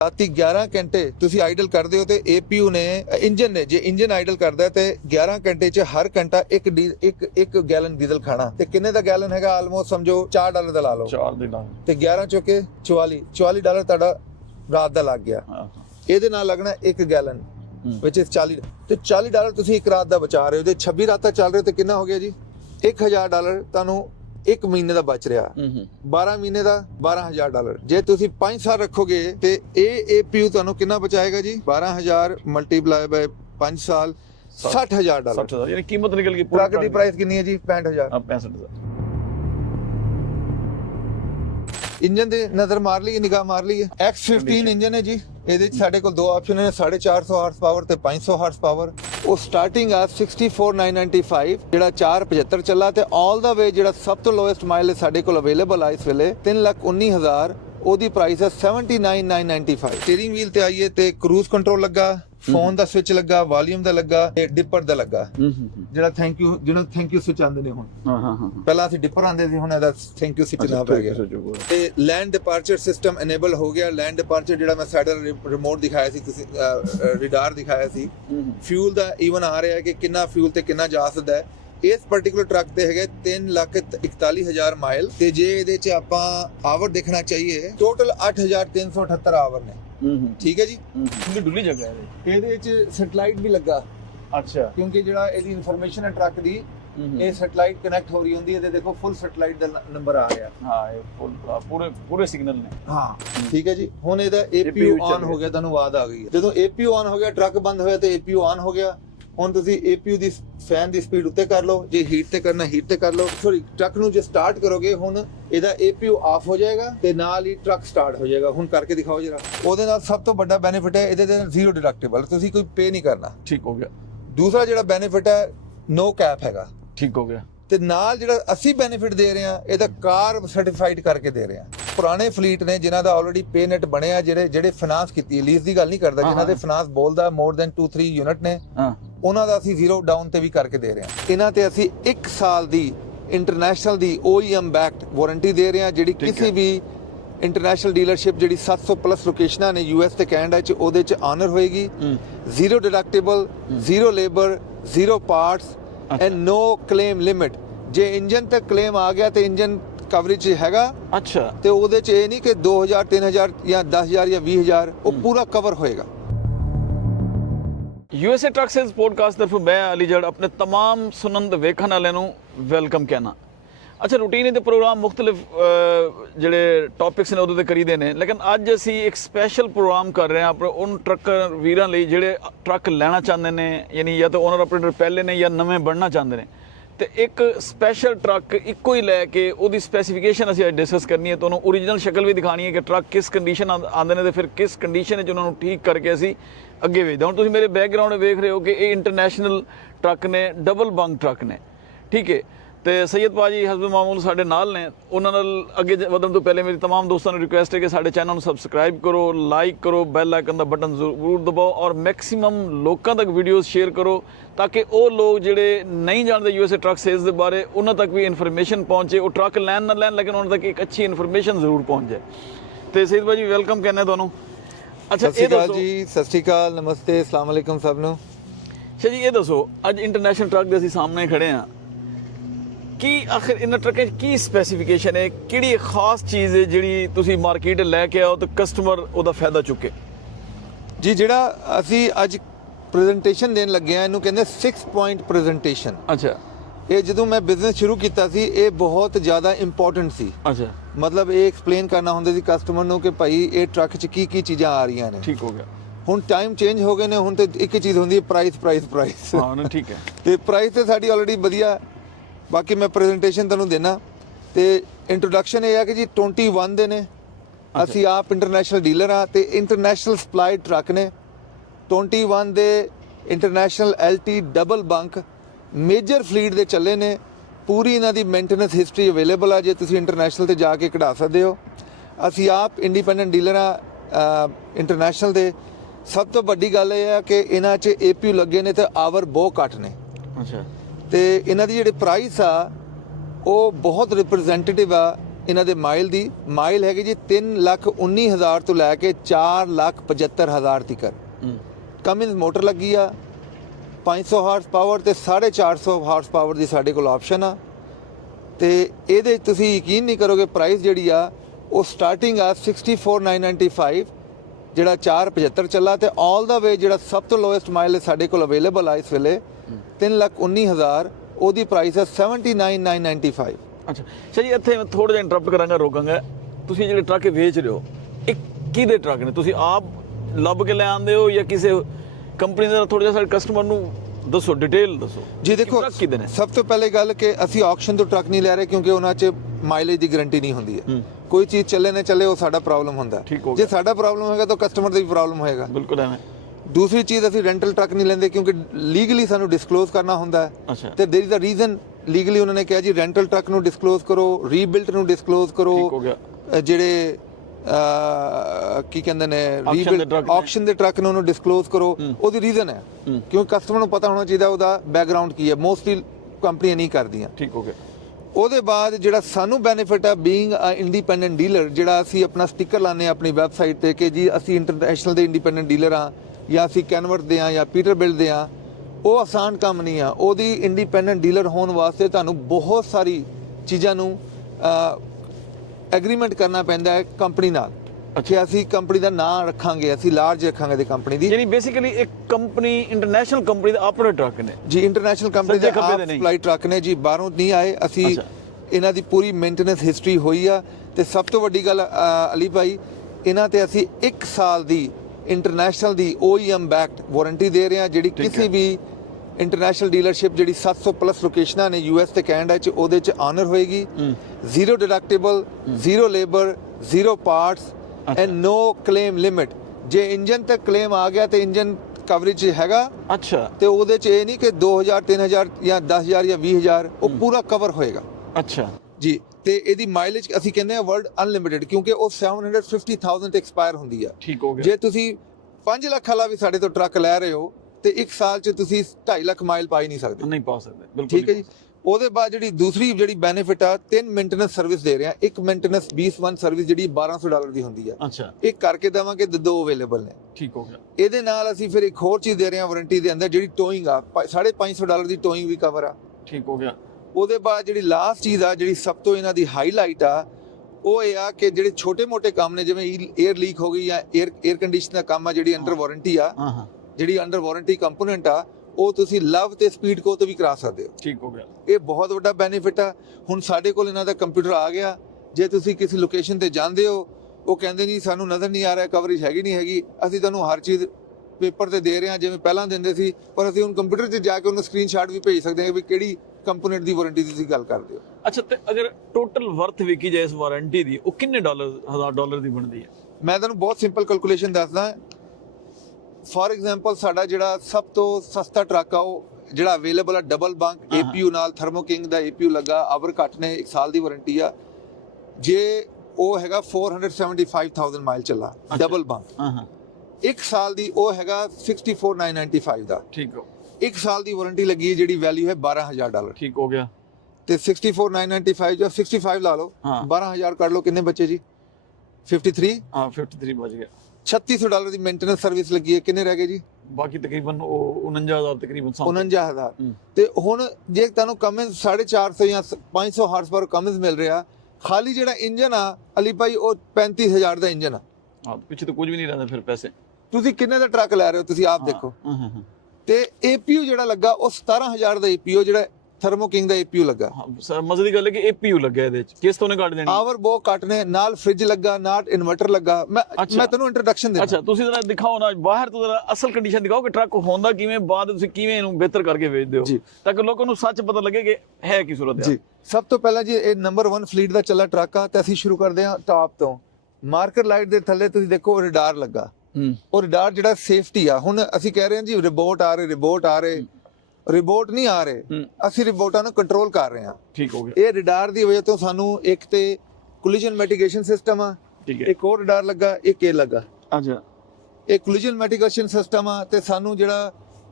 ਰਾਤੀ 11 ਘੰਟੇ ਤੁਸੀਂ ਆਈਡਲ ਕਰਦੇ ਹੋ ਤੇ APU ਨੇ ਇੰਜਨ ਨੇ ਜੇ ਇੰਜਨ ਆਈਡਲ ਕਰਦਾ ਤੇ 11 ਘੰਟੇ 'ਚ ਹਰ ਘੰਟਾ ਇੱਕ ਗੈਲਨ ਡੀਜ਼ਲ ਖਾਣਾ ਤੇ ਕਿੰਨੇ ਦਾ ਗੈਲਨ ਹੈਗਾ ਆਲਮੋਸਟ ਸਮਝੋ $4 ਦਾ ਲਾ ਲਓ 4 ਦੇ ਨਾਲ ਤੇ 11 ਚੋਂ ਕੇ $44 ਤੁਹਾਡਾ ਰਾਤ ਦਾ ਲੱਗ ਗਿਆ। ਇਹਦੇ ਨਾਲ ਲੱਗਣਾ 1 ਗੈਲਨ ਵਿੱਚ 40 ਤੇ $40 ਤੁਸੀਂ ਇੱਕ ਰਾਤ ਦਾ ਬਚਾ ਰਹੇ ਹੋ ਤੇ 26 ਰਾਤਾਂ ਚੱਲ ਰਹੇ ਤੇ ਕਿੰਨਾ ਹੋ ਗਿਆ ਜੀ $1000 ਤੁਹਾਨੂੰ ਇੱਕ ਮਹੀਨੇ ਦਾ ਬਚ ਰਿਹਾ 12 ਮਹੀਨੇ ਦਾ $12000 ਜੇ ਤੁਸੀਂ 5 ਸਾਲ ਰੱਖੋਗੇ ਤੇ ਇਹ APU ਤੁਹਾਨੂੰ ਕਿੰਨਾ ਬਚਾਏਗਾ ਜੀ 12000 ਮਲਟੀਪਲਾਈ ਬਾਈ 5 ਸਾਲ $60000 60,000 ਯਾਨੀ ਕੀਮਤ ਨਿਕਲ ਗਈ। ਟਰੱਕ ਦੀ ਪ੍ਰਾਈਸ ਕਿੰਨੀ ਹੈ ਜੀ 65000 65,000। ਇੰਜਨ ਦੇ ਨਜ਼ਰ ਮਾਰ ਲਈ ਨਿਗਾਹ ਮਾਰ ਲਈ X15 ਇੰਜਨ ਹੈ ਜੀ। ਇਹਦੇ ਵਿੱਚ ਸਾਡੇ ਕੋਲ ਦੋ ਆਪਸ਼ਨ ਨੇ 450 ਹਾਰਸ ਪਾਵਰ ਤੇ 500 ਹਾਰਸ ਪਾਵਰ। ਉਹ ਸਟਾਰਟਿੰਗ ਆ 64995 ਜਿਹੜਾ 475 ਚੱਲਾ ਤੇ ਆਲ ਦਾ ਵੇ ਜਿਹੜਾ ਸਭ ਤੋਂ ਲੋਐਸਟ ਮਾਈਲੇਜ ਸਾਡੇ ਕੋਲ ਅਵੇਲੇਬਲ ਆ ਇਸ ਵੇਲੇ 3,19,000 ਉਹਦੀ ਪ੍ਰਾਈਸ ਹੈ 79,995। ਸਟੀਅਰਿੰਗ ਵੀਲ ਤੇ ਆਈਏ ਤੇ ਕਰੂਜ਼ ਕੰਟਰੋਲ ਲੱਗਾ, ਫੋਨ ਦਾ ਸਵਿਚ ਲੱਗਾ, ਵਾਲੀਅਮ ਦਾ ਲੱਗਾ ਤੇ ਡਿੱਪਰ ਦਾ ਲੱਗਾ ਜਿਹੜਾ ਥੈਂਕ ਯੂ ਸਵਿਚ ਆਉਂਦੇ ਨੇ ਹੁਣ। ਪਹਿਲਾਂ ਅਸੀਂ ਡਿੱਪਰ ਆਉਂਦੇ ਸੀ ਹੁਣ ਇਹਦਾ ਥੈਂਕ ਯੂ ਸਵਿਚ ਨਾ ਪੈ ਗਿਆ ਤੇ ਲੈਂਡ ਡਿਪਾਰਚਰ ਸਿਸਟਮ ਇਨੇਬਲ ਹੋ ਗਿਆ। ਲੈਂਡ ਡਿਪਾਰਚਰ ਜਿਹੜਾ ਮੈਂ ਸਾਡਾ ਰਿਮੋਟ ਦਿਖਾਇਆ ਸੀ ਤੁਸੀਂ ਰਡਾਰ ਦਿਖਾਇਆ ਸੀ ਫਿਊਲ ਦਾ ਈਵਨ ਆ ਰਿਹਾ ਕਿ ਕਿੰਨਾ ਫਿਊਲ ਤੇ ਕਿੰਨਾ ਜਾ ਸਕਦਾ ਹੈ। ਇਸ ਪਾਰਟਿਕੂਲਰ ਟਰੱਕ ਤੇ ਹੈਗੇ 3,41,000 ਮਾਈਲ ਤੇ ਜੇ ਇਹਦੇ ਚ ਆਪਾਂ ਆਵਰ ਦੇਖਣਾ ਚਾਹੀਏ ਟੋਟਲ 8,378 ਆਵਰ ਨੇ। ਠੀਕ ਹੈ ਜੀ। ਡੁੱਲੀ ਜਗ੍ਹਾ ਹੈ ਇਹਦੇ ਚ ਸੈਟਲਾਈਟ ਵੀ ਲੱਗਾ। ਅੱਛਾ ਕਿਉਂਕਿ ਜਿਹੜਾ ਇਹਦੀ ਇਨਫੋਰਮੇਸ਼ਨ ਹੈ ਟਰੱਕ ਦੀ ਇਹ ਸੈਟਲਾਈਟ ਕਨੈਕਟ ਹੋ ਰਹੀ ਹੁੰਦੀ ਹੈ ਤੇ ਦੇਖੋ ਫੁੱਲ ਸੈਟਲਾਈਟ ਦਾ ਨੰਬਰ ਆ ਰਿਹਾ। ਹਾਂ ਇਹ ਪੂਰੇ ਸਿਗਨਲ ਨੇ। ਹਾਂ ਠੀਕ ਹੈ ਜੀ। ਹੁਣ ਇਹਦਾ APU ਆਨ ਹੋ ਗਿਆ, ਤੁਹਾਨੂੰ ਆਵਾਜ਼ ਆ ਗਈ ਹੈ। ਜਦੋਂ APU ਆਨ ਹੋ ਗਿਆ ਟਰੱਕ ਬੰਦ ਹੋਇਆ ਤੇ APU ਆਨ ਹੋ ਗਿਆ। ਹੁਣ ਤੁਸੀਂ APU ਦੀ ਫੈਨ ਦੀ ਸਪੀਡ ਉੱਤੇ ਕਰ ਲਓ, ਜੇ ਹੀਟ ਤੇ ਕਰਨਾ ਹੀਟ ਤੇ ਕਰ ਲਓ। ਸੌਰੀ ਟਰੱਕ ਨੂੰ ਜੇ ਸਟਾਰਟ ਕਰੋਗੇ ਹੁਣ ਇਹਦਾ APU ਆਫ ਹੋ ਜਾਏਗਾ ਤੇ ਨਾਲ ਹੀ ਟਰੱਕ ਸਟਾਰਟ ਹੋ ਜਾਏਗਾ। ਹੁਣ ਕਰਕੇ ਦਿਖਾਓ ਜਰਾ। ਉਹਦੇ ਨਾਲ ਸਭ ਤੋਂ ਵੱਡਾ ਬੈਨੀਫਿਟ ਹੈ ਇਹਦੇ ਤੇ ਜ਼ੀਰੋ ਡਿਡਕਟੇਬਲ, ਤੁਸੀਂ ਕੋਈ ਪੇ ਨਹੀਂ ਕਰਨਾ। ਠੀਕ ਹੋ ਗਿਆ। ਦੂਸਰਾ ਜਿਹੜਾ ਬੈਨੀਫਿਟ ਹੈ ਨੋ ਕੈਪ ਹੈਗਾ। ਠੀਕ ਹੋ ਗਿਆ। ਤੇ ਨਾਲ ਜਿਹੜਾ ਅਸੀਂ ਬੈਨੀਫਿਟ ਦੇ ਰਹੇ ਹਾਂ ਇਹਦਾ ਕਾਰ ਸਰਟੀਫਾਈਡ ਕਰਕੇ ਦੇ ਰਹੇ ਹਾਂ। ਪੁਰਾਣੇ ਫਲੀਟ ਨੇ ਜਿਨ੍ਹਾਂ ਦਾ ਆਲਰੇਡੀ ਪੇ ਨੈਟ ਬਣਿਆ ਜਿਹੜੇ ਫਾਈਨਾਂਸ ਕੀਤੀ ਹੈ, ਲੀਜ਼ ਦੀ ਗੱਲ ਨਹੀਂ ਕਰਦਾ, ਜਿਨ੍ਹਾਂ ਦੇ ਫਾਈਨਾਂਸ ਬੋਲਦਾ ਮੋਰ ਦੈਨ 2-3 ਯੂਨਿਟ ਨੇ ਉਹਨਾਂ ਦਾ ਅਸੀਂ ਜ਼ੀਰੋ ਡਾਊਨ ਤੇ ਵੀ ਕਰਕੇ ਦੇ ਰਹੇ ਹਾਂ। ਇਹਨਾਂ ਤੇ ਅਸੀਂ 1 ਸਾਲ ਦੀ ਇੰਟਰਨੈਸ਼ਨਲ ਦੀ OEM ਬੈਕਡ ਵਾਰੰਟੀ ਦੇ ਰਹੇ ਹਾਂ ਜਿਹੜੀ ਕਿਸੇ ਵੀ ਇੰਟਰਨੈਸ਼ਨਲ ਡੀਲਰਸ਼ਿਪ ਜਿਹੜੀ 700 ਪਲੱਸ ਲੋਕੇਸ਼ਨਾਂ ਨੇ US ਤੇ ਕੈਨੇਡਾ 'ਚ ਉਹਦੇ 'ਚ ਆਨਰ ਹੋਏਗੀ। Zero deductible, zero labour, zero parts and no claim limit. ਜੇ ਇੰਜਨ ਤੇ ਕਲੇਮ ਆ ਗਿਆ ਤੇ ਇੰਜਨ ਕਵਰੇਜ ਹੈਗਾ। ਅੱਛਾ ਤੇ ਉਹਦੇ 'ਚ ਇਹ ਨਹੀਂ ਕਿ 2,000 3,000 ਜਾਂ 10,000 ਜਾਂ 20,000 ਉਹ ਪੂਰਾ ਕਵਰ ਹੋਏਗਾ। USA ਟਰੱਕ ਸੇਲਸ ਪੋਡਕਾਸਟ ਤਰਫੋਂ ਮੈਂ ਅਲੀ ਜੜ ਆਪਣੇ तमाम ਸੁਣਨ ਵੇਖਣ ਵਾਲਿਆਂ ਨੂੰ ਵੈਲਕਮ ਕਹਿਣਾ। ਅੱਛਾ ਰੂਟੀਨ ਦੇ ਪ੍ਰੋਗਰਾਮ ਮੁxtਲਿਫ ਜਿਹੜੇ ਟੌਪਿਕਸ ਨੇ ਉਹਦੇ ਤੇ ਕਰੀਦੇ ਨੇ, ਲੇਕਿਨ ਅੱਜ ਅਸੀਂ ਇੱਕ ਸਪੈਸ਼ਲ ਪ੍ਰੋਗਰਾਮ ਕਰ ਰਹੇ ਹਾਂ ਆਪਣੇ ਉਹਨਾਂ ਟਰੱਕਰ ਵੀਰਾਂ ਲਈ ਜਿਹੜੇ ਟਰੱਕ ਲੈਣਾ ਚਾਹੁੰਦੇ ਨੇ, ਯਾਨੀ ਜਾਂ ਤਾਂ ਓਨਰ ਆਪਰੇਟਰ ਪਹਿਲੇ ਨੇ ਜਾਂ ਨਵੇਂ ਬਣਨਾ ਚਾਹੁੰਦੇ ਨੇ। ਤੇ ਇੱਕ ਸਪੈਸ਼ਲ ਟਰੱਕ ਇੱਕੋ ਹੀ ਲੈ ਕੇ ਉਹਦੀ ਸਪੈਸੀਫਿਕੇਸ਼ਨ ਅਸੀਂ ਅੱਜ ਡਿਸਕਸ ਕਰਨੀ ਹੈ। ਤੁਹਾਨੂੰ ਓਰੀਜਨਲ ਸ਼ਕਲ ਵੀ ਦਿਖਾਣੀ ਹੈ ਕਿ ਟਰੱਕ ਕਿਸ ਕੰਡੀਸ਼ਨ ਆਉਂਦੇ ਨੇ ਤੇ ਫਿਰ ਕਿਸ ਕੰਡੀਸ਼ਨ ਵਿੱਚ ਉਹਨਾਂ ਨੂੰ ਠੀਕ ਕਰਕੇ ਅਸੀਂ ਅੱਗੇ ਵੇਚਦੇ। ਹੁਣ ਤੁਸੀਂ ਮੇਰੇ ਬੈਕਗਰਾਊਂਡ ਵੇਖ ਰਹੇ ਹੋ ਕਿ ਇਹ ਇੰਟਰਨੈਸ਼ਨਲ ਟਰੱਕ ਨੇ, ਡਬਲ ਬੰਕ ਟਰੱਕ ਨੇ। ਠੀਕ ਹੈ ਤੇ ਸੈਯਦ ਭਾਜੀ ਹਸਬ ਮਾਮੂਲ ਸਾਡੇ ਨਾਲ ਨੇ। ਉਹਨਾਂ ਨਾਲ ਅੱਗੇ ਵਧਣ ਤੋਂ ਪਹਿਲੇ ਮੇਰੀ तमाम ਦੋਸਤਾਂ ਨੂੰ ਰਿਕੁਐਸਟ ਹੈ ਕਿ ਸਾਡੇ ਚੈਨਲ ਨੂੰ ਸਬਸਕ੍ਰਾਈਬ ਕਰੋ, ਲਾਈਕ ਕਰੋ, ਬੈਲ ਆਈਕਨ ਦਾ ਬਟਨ ਜ਼ਰੂਰ ਦਬਾਓ ਔਰ ਮੈਕਸਿਮਮ ਲੋਕਾਂ ਤੱਕ ਵੀਡੀਓਜ਼ ਸ਼ੇਅਰ ਕਰੋ ਤਾਂ ਕਿ ਉਹ ਲੋਕ ਜਿਹੜੇ ਨਹੀਂ ਜਾਣਦੇ USA ਟਰੱਕ ਸੇਲਸ ਦੇ ਬਾਰੇ ਉਹਨਾਂ ਤੱਕ ਵੀ ਇਨਫੋਰਮੇਸ਼ਨ ਪਹੁੰਚੇ। ਉਹ ਟਰੱਕ ਲੈਣ ਨਾ ਲੈਣ ਲੇਕਿਨ ਉਹਨਾਂ ਤੱਕ ਇੱਕ ਅੱਛੀ ਇਨਫੋਰਮੇਸ਼ਨ ਜ਼ਰੂਰ ਪਹੁੰਚ ਜਾਏ। ਤੇ ਸੈਯਦ ਭਾਜੀ ਵੈਲਕਮ ਕਹਿੰਦੇ ਤੁਹਾਨੂੰ। ਅੱਛਾ ਇਹ ਦੱਸੋ ਜੀ। ਸਤਿ ਸ਼੍ਰੀ ਅਕਾਲ, ਨਮਸਤੇ, ਅਸਲਾਮ ਅਲੈਕੁਮ ਸਭ ਨੂੰ। ਅੱਛਾ ਜੀ ਇਹ ਦੱਸੋ ਅੱਜ ਇੰਟਰਨੈਸ਼ਨਲ ਟਰੱਕ ਦੇ ਅਸੀਂ ਸਾਹਮਣੇ ਖੜੇ ਹਾਂ ਕੀ ਆਖਿਰ ਇਹਨਾਂ ਟਰੱਕਾਂ 'ਚ ਕੀ ਸਪੈਸੀਫਿਕੇਸ਼ਨ ਹੈ, ਕਿਹੜੀ ਖਾਸ ਚੀਜ਼ ਹੈ ਜਿਹੜੀ ਤੁਸੀਂ ਮਾਰਕੀਟ ਲੈ ਕੇ ਆਓ ਤੇ ਕਸਟਮਰ ਉਹਦਾ ਫਾਇਦਾ ਚੁੱਕੇ? ਜੀ ਜਿਹੜਾ ਅਸੀਂ ਅੱਜ ਪ੍ਰੈਜੈਂਟੇਸ਼ਨ ਦੇਣ ਲੱਗੇ ਆ ਇਹਨੂੰ ਕਹਿੰਦੇ 6 ਪੁਆਇੰਟ ਪ੍ਰੈਜੈਂਟੇਸ਼ਨ। ਅੱਛਾ ਇਹ ਜਦੋਂ ਮੈਂ ਬਿਜ਼ਨਸ ਸ਼ੁਰੂ ਕੀਤਾ ਸੀ ਇਹ ਬਹੁਤ ਜ਼ਿਆਦਾ ਇੰਪੋਰਟੈਂਟ ਸੀ। ਅੱਛਾ ਮਤਲਬ ਇਹ ਐਕਸਪਲੇਨ ਕਰਨਾ ਹੁੰਦਾ ਸੀ ਕਸਟਮਰ ਨੂੰ ਕਿ ਭਾਈ ਇਹ ਟਰੱਕ 'ਚ ਕੀ ਚੀਜ਼ਾਂ ਆ ਰਹੀਆਂ ਨੇ। ਠੀਕ ਹੋ ਗਿਆ। ਹੁਣ ਟਾਈਮ ਚੇਂਜ ਹੋ ਗਏ ਨੇ, ਹੁਣ ਤੇ ਇੱਕ ਚੀਜ਼ ਹੁੰਦੀ ਹੈ ਪ੍ਰਾਈਸ। ਹਾਂ ਠੀਕ ਹੈ। ਤੇ ਪ੍ਰਾਈਸ ਤੇ ਸਾਡੀ ਆਲਰੇਡੀ ਵਧੀਆ। ਬਾਕੀ ਮੈਂ ਪ੍ਰੈਜੈਂਟੇਸ਼ਨ ਤੁਹਾਨੂੰ ਦੇਣਾ ਤੇ ਇੰਟਰੋਡਕਸ਼ਨ ਇਹ ਹੈ ਕਿ ਜੀ 21 ਦੇ ਨੇ। ਅਸੀਂ ਆਪ ਇੰਟਰਨੈਸ਼ਨਲ ਡੀਲਰ ਆ ਤੇ ਇੰਟਰਨੈਸ਼ਨਲ ਸਪਲਾਈ ਟਰੱਕ ਨੇ। 21 ਦੇ international LT double bunk major fleet ਦੇ ਚੱਲੇ ਨੇ। ਪੂਰੀ ਇਹਨਾਂ ਦੀ ਮੇਨਟੇਨੈਂਸ ਹਿਸਟਰੀ ਅਵੇਲੇਬਲ ਆ, ਜੇ ਤੁਸੀਂ ਇੰਟਰਨੈਸ਼ਨਲ ਤੇ ਜਾ ਕੇ ਕਢਾ ਸਕਦੇ ਹੋ। ਅਸੀਂ ਆਪ ਇੰਡੀਪੈਂਡੈਂਟ ਡੀਲਰ ਆ ਇੰਟਰਨੈਸ਼ਨਲ ਦੇ। ਸਭ ਤੋਂ ਵੱਡੀ ਗੱਲ ਇਹ ਹੈ ਕਿ ਇਹਨਾਂ 'ਚ APU ਲੱਗੇ ਨੇ ਤੇ ਆਵਰ ਬਹੁਤ ਘੱਟ ਨੇ। ਅੱਛਾ ਤੇ ਇਹਨਾਂ ਦੀ ਜਿਹੜੀ ਪ੍ਰਾਈਸ ਆ ਉਹ ਬਹੁਤ ਰਿਪਰੈਜ਼ੈਂਟੇਟਿਵ ਆ ਇਹਨਾਂ ਦੇ ਮਾਈਲ ਦੀ ਮਾਈਲ ਹੈਗੀ ਜੀ 3,19,000 ਤੋਂ ਲੈ ਕੇ 4,75,000 ਤੱਕ। ਕਮਿੰਸ ਮੋਟਰ ਲੱਗੀ ਆ 500 ਹਾਰਸ ਪਾਵਰ ਤੇ 450 ਹਾਰਸ ਪਾਵਰ ਦੀ ਸਾਡੇ ਕੋਲ ਆਪਸ਼ਨ ਆ। ਤੇ ਇਹਦੇ 'ਚ ਤੁਸੀਂ ਯਕੀਨ ਨਹੀਂ ਕਰੋਗੇ ਪ੍ਰਾਈਸ ਜਿਹੜੀ ਆ ਉਹ ਸਟਾਰਟਿੰਗ ਆ 64,995 ਜਿਹੜਾ 475 ਚੱਲਾ, ਤੇ ਆਲ ਦਾ ਵੇ ਜਿਹੜਾ ਸਭ ਤੋਂ ਲੋਐਸਟ ਮਾਈਲੇਜ ਸਾਡੇ ਕੋਲ ਅਵੇਲੇਬਲ ਆ ਇਸ ਵੇਲੇ 3,19,000, ਉਹਦੀ ਪ੍ਰਾਈਸ ਹੈ 79,995। ਅੱਛਾ ਜੀ, ਇੱਥੇ ਮੈਂ ਥੋੜਾ ਜਿਹਾ ਇੰਟਰਰਪਟ ਕਰਾਂਗਾ, ਰੋਕਾਂਗਾ। ਤੁਸੀਂ ਜਿਹੜੇ ਟਰੱਕ ਵੇਚ ਰਹੇ ਹੋ ਇਹ ਕਿਹਦੇ ਟਰੱਕ ਨੇ? ਤੁਸੀਂ ਆਪ ਲੱਭ ਕੇ ਲੈ ਆਉਂਦੇ ਹੋ ਜਾਂ ਕਿਸੇ ਕੰਪਨੀ ਦਾ? ਥੋੜਾ ਜਿਹਾ ਸਾਡੇ ਕਸਟਮਰ ਨੂੰ ਦੱਸੋ, ਡਿਟੇਲ ਦੱਸੋ ਜੀ। ਦੇਖੋ, ਟਰੱਕ ਕਿਹਦੇ ਨੇ? ਸਭ ਤੋਂ ਪਹਿਲੇ ਗੱਲ ਕਿ ਅਸੀਂ ਆਕਸ਼ਨ ਤੋਂ ਟਰੱਕ ਨਹੀਂ ਲੈ ਰਹੇ ਕਿਉਂਕਿ ਉਹਨਾਂ 'ਚ ਮਾਈਲੇਜ ਦੀ ਗਾਰੰਟੀ ਨਹੀਂ ਹੁੰਦੀ ਹੈ। ਕੋਈ ਚੀਜ਼ ਚੱਲੇ ਨਾ ਚੱਲੇ ਉਹ ਸਾਡਾ ਪ੍ਰੋਬਲਮ ਹੁੰਦਾ। ਜੇ ਸਾਡਾ ਪ੍ਰੋਬਲਮ ਹੋਏਗਾ ਤਾਂ ਕਸਟਮਰ ਦਾ ਵੀ ਪ੍ਰੋਬਲਮ ਹੋਏਗਾ। ਬਿਲਕੁਲ ਐਵੇਂ। ਦੂਸਰੀ ਚੀਜ਼, ਅਸੀਂ ਰੈਂਟਲ ਟਰੱਕ ਨਹੀਂ ਲੈਂਦੇ ਕਿਉਂਕਿ ਲੀਗਲੀ ਸਾਨੂੰ ਡਿਸਕਲੋਜ਼ ਕਰਨਾ ਹੁੰਦਾ ਹੈ। ਅੱਛਾ। ਤੇ ਦੇयर ਇਜ਼ ਅ ਰੀਜ਼ਨ, ਲੀਗਲੀ ਉਹਨਾਂ ਨੇ ਕਿਹਾ ਜੀ ਰੈਂਟਲ ਟਰੱਕ ਨੂੰ ਡਿਸਕਲੋਜ਼ ਕਰੋ, ਰੀਬਿਲਟ ਨੂੰ ਡਿਸਕਲੋਜ਼ ਕਰੋ, ਠੀਕ ਹੋ ਗਿਆ। ਜਿਹੜੇ ਕੀ ਕਹਿੰਦੇ ਨੇ ਰੀਬਿਲਟ ਆਕਸ਼ਨ ਦੇ ਟਰੱਕ ਨੂੰ ਉਹਨੂੰ ਡਿਸਕਲੋਜ਼ ਕਰੋ। ਉਹਦੀ ਰੀਜ਼ਨ ਹੈ ਕਿਉਂਕਿ ਕਸਟਮਰ ਨੂੰ ਪਤਾ ਹੋਣਾ ਚਾਹੀਦਾ ਉਹਦਾ ਬੈਕਗ੍ਰਾਉਂਡ ਕੀ ਹੈ। ਮੋਸਟਲੀ ਕੰਪਨੀਆਂ ਨਹੀਂ ਕਰਦੀਆਂ। ਠੀਕ ਹੋ ਗਿਆ। ਉਹਦੇ ਬਾਅਦ ਜਿਹੜਾ ਸਾਨੂੰ ਬੈਨੀਫਿਟ ਆ ਬੀਇੰਗ ਅ ਇੰਡੀਪੈਂਡੈਂਟ ਡੀਲਰ, ਜਿਹੜਾ ਅਸੀਂ ਆਪਣਾ ਸਟicker ਲਾਉਂਦੇ ਹਾਂ ਆਪਣੀ ਵੈਬਸਾਈਟ ਤੇ ਕਿ ਜੀ ਅਸੀਂ ਇੰਟਰਨੈਸ਼ਨਲ ਦੇ ਇੰਡੀਪੈਂਡੈਂਟ ਡੀਲਰ ਹਾਂ ਜਾਂ ਅਸੀਂ ਕੈਨਵਰਟ ਦੇ ਹਾਂ ਜਾਂ ਪੀਟਰਬਿਲਟ ਦੇ ਹਾਂ, ਉਹ ਆਸਾਨ ਕੰਮ ਨਹੀਂ ਆ। ਉਹਦੀ ਇੰਡੀਪੈਂਡੈਂਟ ਡੀਲਰ ਹੋਣ ਵਾਸਤੇ ਤੁਹਾਨੂੰ ਬਹੁਤ ਸਾਰੀ ਚੀਜ਼ਾਂ ਨੂੰ ਐਗਰੀਮੈਂਟ ਕਰਨਾ ਪੈਂਦਾ ਹੈ ਕੰਪਨੀ ਨਾਲ। ਅੱਛਾ, ਅਸੀਂ ਕੰਪਨੀ ਦਾ ਨਾਮ ਰੱਖਾਂਗੇ, ਅਸੀਂ ਲਾਰਜ ਰੱਖਾਂਗੇ ਤੇ ਕੰਪਨੀ ਦੀ, ਯਾਨੀ ਬੇਸਿਕਲੀ ਇੱਕ ਕੰਪਨੀ ਇੰਟਰਨੈਸ਼ਨਲ ਕੰਪਨੀ ਦਾ ਆਪਣੇ ਟਰੱਕ ਨੇ ਜੀ। ਇੰਟਰਨੈਸ਼ਨਲ ਕੰਪਨੀ ਦੇ ਆਪ ਸਪਲਾਈ ਟਰੱਕ ਨੇ ਜੀ, ਬਾਹਰੋਂ ਨਹੀਂ ਆਏ। ਅਸੀਂ ਇਹਨਾਂ ਦੀ ਪੂਰੀ ਮੇਨਟੇਨੈਂਸ ਹਿਸਟਰੀ ਹੋਈ ਆ। ਤੇ ਸਭ ਤੋਂ ਵੱਡੀ ਗੱਲ ਅਲੀ ਭਾਈ, ਇਹਨਾਂ ਤੇ ਅਸੀਂ 1 ਸਾਲ ਦੀ ਇੰਟਰਨੈਸ਼ਨਲ ਦੀ OEM ਬੈਕਡ ਵਾਰੰਟੀ ਦੇ ਰਹੇ ਹਾਂ, ਜਿਹੜੀ ਕਿਸੇ ਵੀ ਇੰਟਰਨੈਸ਼ਨਲ ਡੀਲਰਸ਼ਿਪ ਜਿਹੜੀ 700 ਪਲੱਸ ਲੋਕੇਸ਼ਨਾਂ ਨੇ US ਤੇ ਕੈਨੇਡਾ 'ਚ, ਉਹਦੇ 'ਚ ਆਨਰ ਹੋਏਗੀ। Zero deductible, zero labour, zero parts and no claim limit. ਜੇ ਇੰਜਨ ਤੇ ਕਲੇਮ ਆ ਗਿਆ ਤੇ ਇੰਜਨ ਕਵਰੇਜ ਹੈਗਾ। ਅੱਛਾ। ਤੇ ਉਹਦੇ 'ਚ ਇਹ ਨਹੀਂ ਕਿ 2,000 3,000 ਜਾਂ 10,000 ਜਾਂ 20,000, ਉਹ ਪੂਰਾ ਕਵਰ ਹੋਏਗਾ। ਅੱਛਾ ਜੀ। ਤੇ ਇਹਦੀ ਮਾਈਲੇਜ ਅਸੀਂ ਕਹਿੰਦੇ ਆ ਵਰਲਡ ਅਨਲਿਮਿਟਿਡ ਕਿਉਂਕਿ ਉਹ 750,000 ਤੇ ਐਕਸਪਾਇਰ ਹੁੰਦੀ ਆ। ਠੀਕ ਹੋ ਗਿਆ। ਜੇ ਤੁਸੀਂ 5 ਲੱਖ ਵਾਲਾ ਵੀ ਸਾਡੇ ਤੋਂ ਟਰੱਕ ਲੈ ਰਹੇ ਹੋ ਤੇ 1 ਸਾਲ 'ਚ ਤੁਸੀਂ 2.5 ਲੱਖ ਮਾਈਲ ਪਾ ਹੀ ਨਹੀਂ ਸਕਦੇ। ਨਹੀਂ ਪਾ ਸਕਦੇ, ਬਿਲਕੁਲ। ਠੀਕ ਹੈ ਜੀ। ਉਹਦੇ ਬਾਅਦ ਜਿਹੜੀ ਦੂਸਰੀ ਜਿਹੜੀ ਬੈਨੀਫਿਟ ਆ, 3 ਮੇਨਟੇਨੈਂਸ ਸਰਵਿਸ ਦੇ ਰਹੇ ਆ। ਇੱਕ ਮੇਨਟੇਨੈਂਸ BS1 ਸਰਵਿਸ ਜਿਹੜੀ $1,200 ਦੀ ਹੁੰਦੀ ਆ। ਅੱਛਾ। ਇੱਕ ਕਰਕੇ ਦੇਵਾਂਗੇ, 2 ਅਵੇਲੇਬਲ ਨੇ। ਠੀਕ ਹੋ ਗਿਆ। ਇਹਦੇ ਨਾਲ ਅਸੀਂ ਫਿਰ ਇੱਕ ਹੋਰ ਚੀਜ਼ ਦੇ ਰਹੇ ਆ ਵਾਰੰਟੀ ਦੇ ਅੰਦਰ, ਜਿਹੜੀ ਟੋਇੰਗ ਆ, $550 ਦੀ ਟੋਇੰਗ ਵੀ ਕਵਰ ਆ। ਠੀਕ ਹੋ ਗਿਆ। ਉਹਦੇ ਬਾਅਦ ਜਿਹੜੀ ਲਾਸਟ ਚੀਜ਼ ਆ, ਜਿਹੜੀ ਸਭ ਤੋਂ ਇਹਨਾਂ ਦੀ ਹਾਈਲਾਈਟ ਆ, ਉਹ ਇਹ ਆ ਕਿ ਜਿਹੜੇ ਛੋਟੇ-ਮੋਟੇ ਕੰਮ ਨੇ, ਜਿਵੇਂ 에ਅਰ ਲੀਕ ਹੋ ਗਈ ਜਾਂ 에ਅਰ ਕੰਡੀਸ਼ਨ ਦਾ ਕੰਮ ਆ, ਜਿਹੜੀ ਅੰਡਰ ਵਾਰੰਟੀ ਆ, ਜਿਹੜੀ ਅੰਡਰ ਵਾਰੰਟੀ ਕੰਪੋਨੈਂਟ ਆ, ਉਹ ਤੁਸੀਂ ਲਵ ਤੇ ਸਪੀਡ ਕੋ ਤੋਂ ਵੀ ਕਰਾ ਸਕਦੇ ਹੋ। ਠੀਕ ਹੋ ਗਿਆ। ਇਹ ਬਹੁਤ ਵੱਡਾ ਬੈਨੀਫਿਟ ਆ। ਹੁਣ ਸਾਡੇ ਕੋਲ ਇਹਨਾਂ ਦਾ ਕੰਪਿਊਟਰ ਆ ਗਿਆ। ਜੇ ਤੁਸੀਂ ਕਿਸੇ ਲੋਕੇਸ਼ਨ ਤੇ ਜਾਂਦੇ ਹੋ, ਉਹ ਕਹਿੰਦੇ ਜੀ ਸਾਨੂੰ ਨਜ਼ਰ ਨਹੀਂ ਆ ਰਿਹਾ, ਕਵਰੇਜ ਹੈਗੀ ਨਹੀਂ ਹੈਗੀ, ਅਸੀਂ ਤੁਹਾਨੂੰ ਹਰ ਚੀਜ਼ ਪੇਪਰ ਤੇ ਦੇ ਰਹੇ ਹਾਂ ਜਿਵੇਂ ਪਹਿਲਾਂ ਦਿੰਦੇ ਸੀ, ਪਰ ਅਸੀਂ ਹੁਣ ਕੰਪਿਊਟਰ 'ਚ ਜਾ ਕੇ ਉਹਨੂੰ ਸਕਰੀਨਸ਼ਾਟ ਵੀ ਭੇਜ ਸਕਦੇ ਹਾਂ ਵੀ ਕਿਹੜੀ ਕੰਪੋਨੈਂਟ ਦੀ ਵਾਰੰਟੀ ਦੀ ਤੁਸੀਂ ਗੱਲ ਕਰਦੇ ਹੋ। ਅੱਛਾ, ਤੇ ਅਗਰ ਟੋਟਲ ਵਰਥ ਵੇਖੀ ਜਾਏ ਇਸ ਵਾਰੰਟੀ ਦੀ, ਉਹ ਕਿੰਨੇ $1,000 ਦੀ ਬਣਦੀ ਹੈ? ਮੈਂ ਤੁਹਾਨੂੰ ਬਹੁਤ ਸਿੰਪਲ ਕੈਲਕੂਲੇਸ਼ਨ ਦੱਸਦਾ। ਫੋਰ ਐਗਜ਼ਾਮਪਲ, ਸਾਡਾ ਜਿਹੜਾ ਸਭ ਤੋਂ ਸਸਤਾ ਟਰੱਕ ਆ, ਉਹ ਜਿਹੜਾ ਅਵੇਲੇਬਲ ਆ, ਡਬਲ ਬੰਕ APU ਨਾਲ, ਥਰਮੋ ਕਿੰਗ ਦਾ APU ਲੱਗਾ, ਆਵਰ ਘੱਟ ਨੇ, 1 ਸਾਲ ਦੀ ਵਾਰੰਟੀ ਆ। ਜੇ ਉਹ ਹੈਗਾ 475,000 ਮਾਈਲ ਚੱਲਾ ਡਬਲ ਬੰਕ। 1 ਸਾਲ ਦੀ ਉਹ ਹੈਗਾ 64,995 ਦਾ। ਠੀਕ ਹੋ। 1 ਸਾਲ ਦੀ ਵਾਰੰਟੀ ਲੱਗੀ ਹੈ, ਜਿਹੜੀ ਵੈਲਿਊ ਹੈ $12,000। ਠੀਕ ਹੋ ਗਿਆ। ਤੇ 64,995 ਜੋ 65 ਲਾ ਲਓ, 12,000 ਕੱਢ ਲਓ, ਕਿੰਨੇ ਬਚੇ ਜੀ? 53। ਹਾਂ, 53 ਬਚ ਗਿਆ। $3,600 ਦੀ ਮੇਨਟੇਨੈਂਸ ਸਰਵਿਸ ਲੱਗੀ ਹੈ, ਕਿੰਨੇ ਰਹਿ ਗਏ ਜੀ? ਬਾਕੀ ਤਕਰੀਬਨ 49,000 ਤਕਰੀਬਨ 49,000। ਤੇ ਹੁਣ ਜੇ ਤੁਹਾਨੂੰ ਕਮਿੰਸ 450 ਜਾਂ 500 ਹਾਰਸ ਪਾਵਰ ਕਮਿੰਸ ਮਿਲ ਰਿਹਾ, ਖਾਲੀ ਜਿਹੜਾ ਇੰਜਨ ਆ ਅਲੀ ਭਾਈ, ਉਹ 35,000 ਦਾ ਇੰਜਨ ਆ। ਹਾਂ, ਪਿੱਛੇ ਤਾਂ ਕੁਝ ਵੀ ਨਹੀਂ ਰਹਿੰਦਾ ਫਿਰ ਪੈਸੇ। ਤੁਸੀਂ ਕਿੰਨੇ ਦਾ ਟਰੱਕ ਲੈ ਰਹੇ ਹੋ, ਤੁਸੀਂ ਆਪ ਦੇਖੋ। ਤੇ APU ਜਿਹੜਾ ਲੱਗਾ, ਉਹ 17,000 ਦਾ APU, ਜਿਹੜਾ ਥਰਮੋ ਕਿੰਗ ਦਾ APU ਲੱਗਾ। ਹਾਂ, ਮਜ਼ੇ ਦੀ ਗੱਲ ਹੈ ਕਿ APU ਲੱਗਾ ਇਹਦੇ ਵਿੱਚ, ਕਿਸ ਤੋਂ ਨੇ ਕੱਢ ਦੇਣੀ? ਆਵਰ ਬਹੁਤ ਕੱਟ ਨੇ, ਨਾਲ ਫ੍ਰਿਜ ਲੱਗਾ, ਨਾਲ ਇਨਵਰਟਰ ਲੱਗਾ। ਮੈਂ ਤੁਹਾਨੂੰ ਇੰਟਰੋਡਕਸ਼ਨ ਦੇਣਾ। ਅੱਛਾ, ਤੁਸੀਂ ਜ਼ਰਾ ਦਿਖਾਓ ਨਾ ਬਾਹਰ ਤੋਂ, ਜ਼ਰਾ ਅਸਲ ਕੰਡੀਸ਼ਨ ਦਿਖਾਓ ਕਿ ਟਰੱਕ ਹੁੰਦਾ ਕਿਵੇਂ, ਬਾਅਦ ਤੁਸੀਂ ਕਿਵੇਂ ਇਹਨੂੰ ਬਿਹਤਰ ਕਰਕੇ ਵੇਚਦੇ ਹੋ, ਤਾਂ ਕਿ ਲੋਕਾਂ ਨੂੰ ਸੱਚ ਪਤਾ ਲੱਗੇ ਕਿ ਹੈ ਕੀ ਸੂਰਤ ਹੈ। ਜੀ, ਸਭ ਤੋਂ ਪਹਿਲਾਂ ਜੀ ਇਹ ਨੰਬਰ 1 ਫਲੀਟ ਦਾ ਚੱਲਾ ਟਰੱਕ ਆ। ਤੇ ਅਸੀਂ ਸ਼ੁਰੂ ਕਰਦੇ ਹਾਂ ਟਾਪ ਤੋਂ। ਮਾਰਕਰ ਲਾਈਟ ਦੇ ਥੱਲੇ ਤੁਸੀਂ ਦੇਖੋ ਰਿਡਾਰ ਲੱਗਾ। ਉਹ ਰਿਡਾਰ ਜਿਹੜਾ ਸੇਫਟੀ ਆ। ਹੁਣ ਅਸੀਂ ਕਹਿ ਰਹੇ ਹਾਂ ਜੀ ਰਿਬੋਟ ਆ ਰਹੇ, ਰਿਬੋਟ ਆ ਰਹੇ, ਰਿਬੋਟ ਨਹੀਂ ਆ ਰਹੇ, ਅਸੀਂ ਰਿਬੋਟਾਂ ਨੂੰ ਕੰਟਰੋਲ ਕਰ ਰਹੇ ਹਾਂ। ਠੀਕ ਹੋ ਗਿਆ। ਇਹ ਰਿਡਾਰ ਦੀ ਵਜ੍ਹਾ ਤੋਂ ਸਾਨੂੰ ਇੱਕ ਤੇ ਕੋਲੀਜਨ ਮਿਟੀਗੇਸ਼ਨ ਸਿਸਟਮ ਆ, ਇੱਕ ਹੋਰ ਰਿਡਾਰ ਲੱਗਾ, ਇੱਕ ਇਹ ਲੱਗਾ। ਅੱਛਾ, ਇਹ ਕੋਲੀਜਨ ਮਿਟੀਗੇਸ਼ਨ ਸਿਸਟਮ ਆ। ਤੇ ਸਾਨੂੰ ਜਿਹੜਾ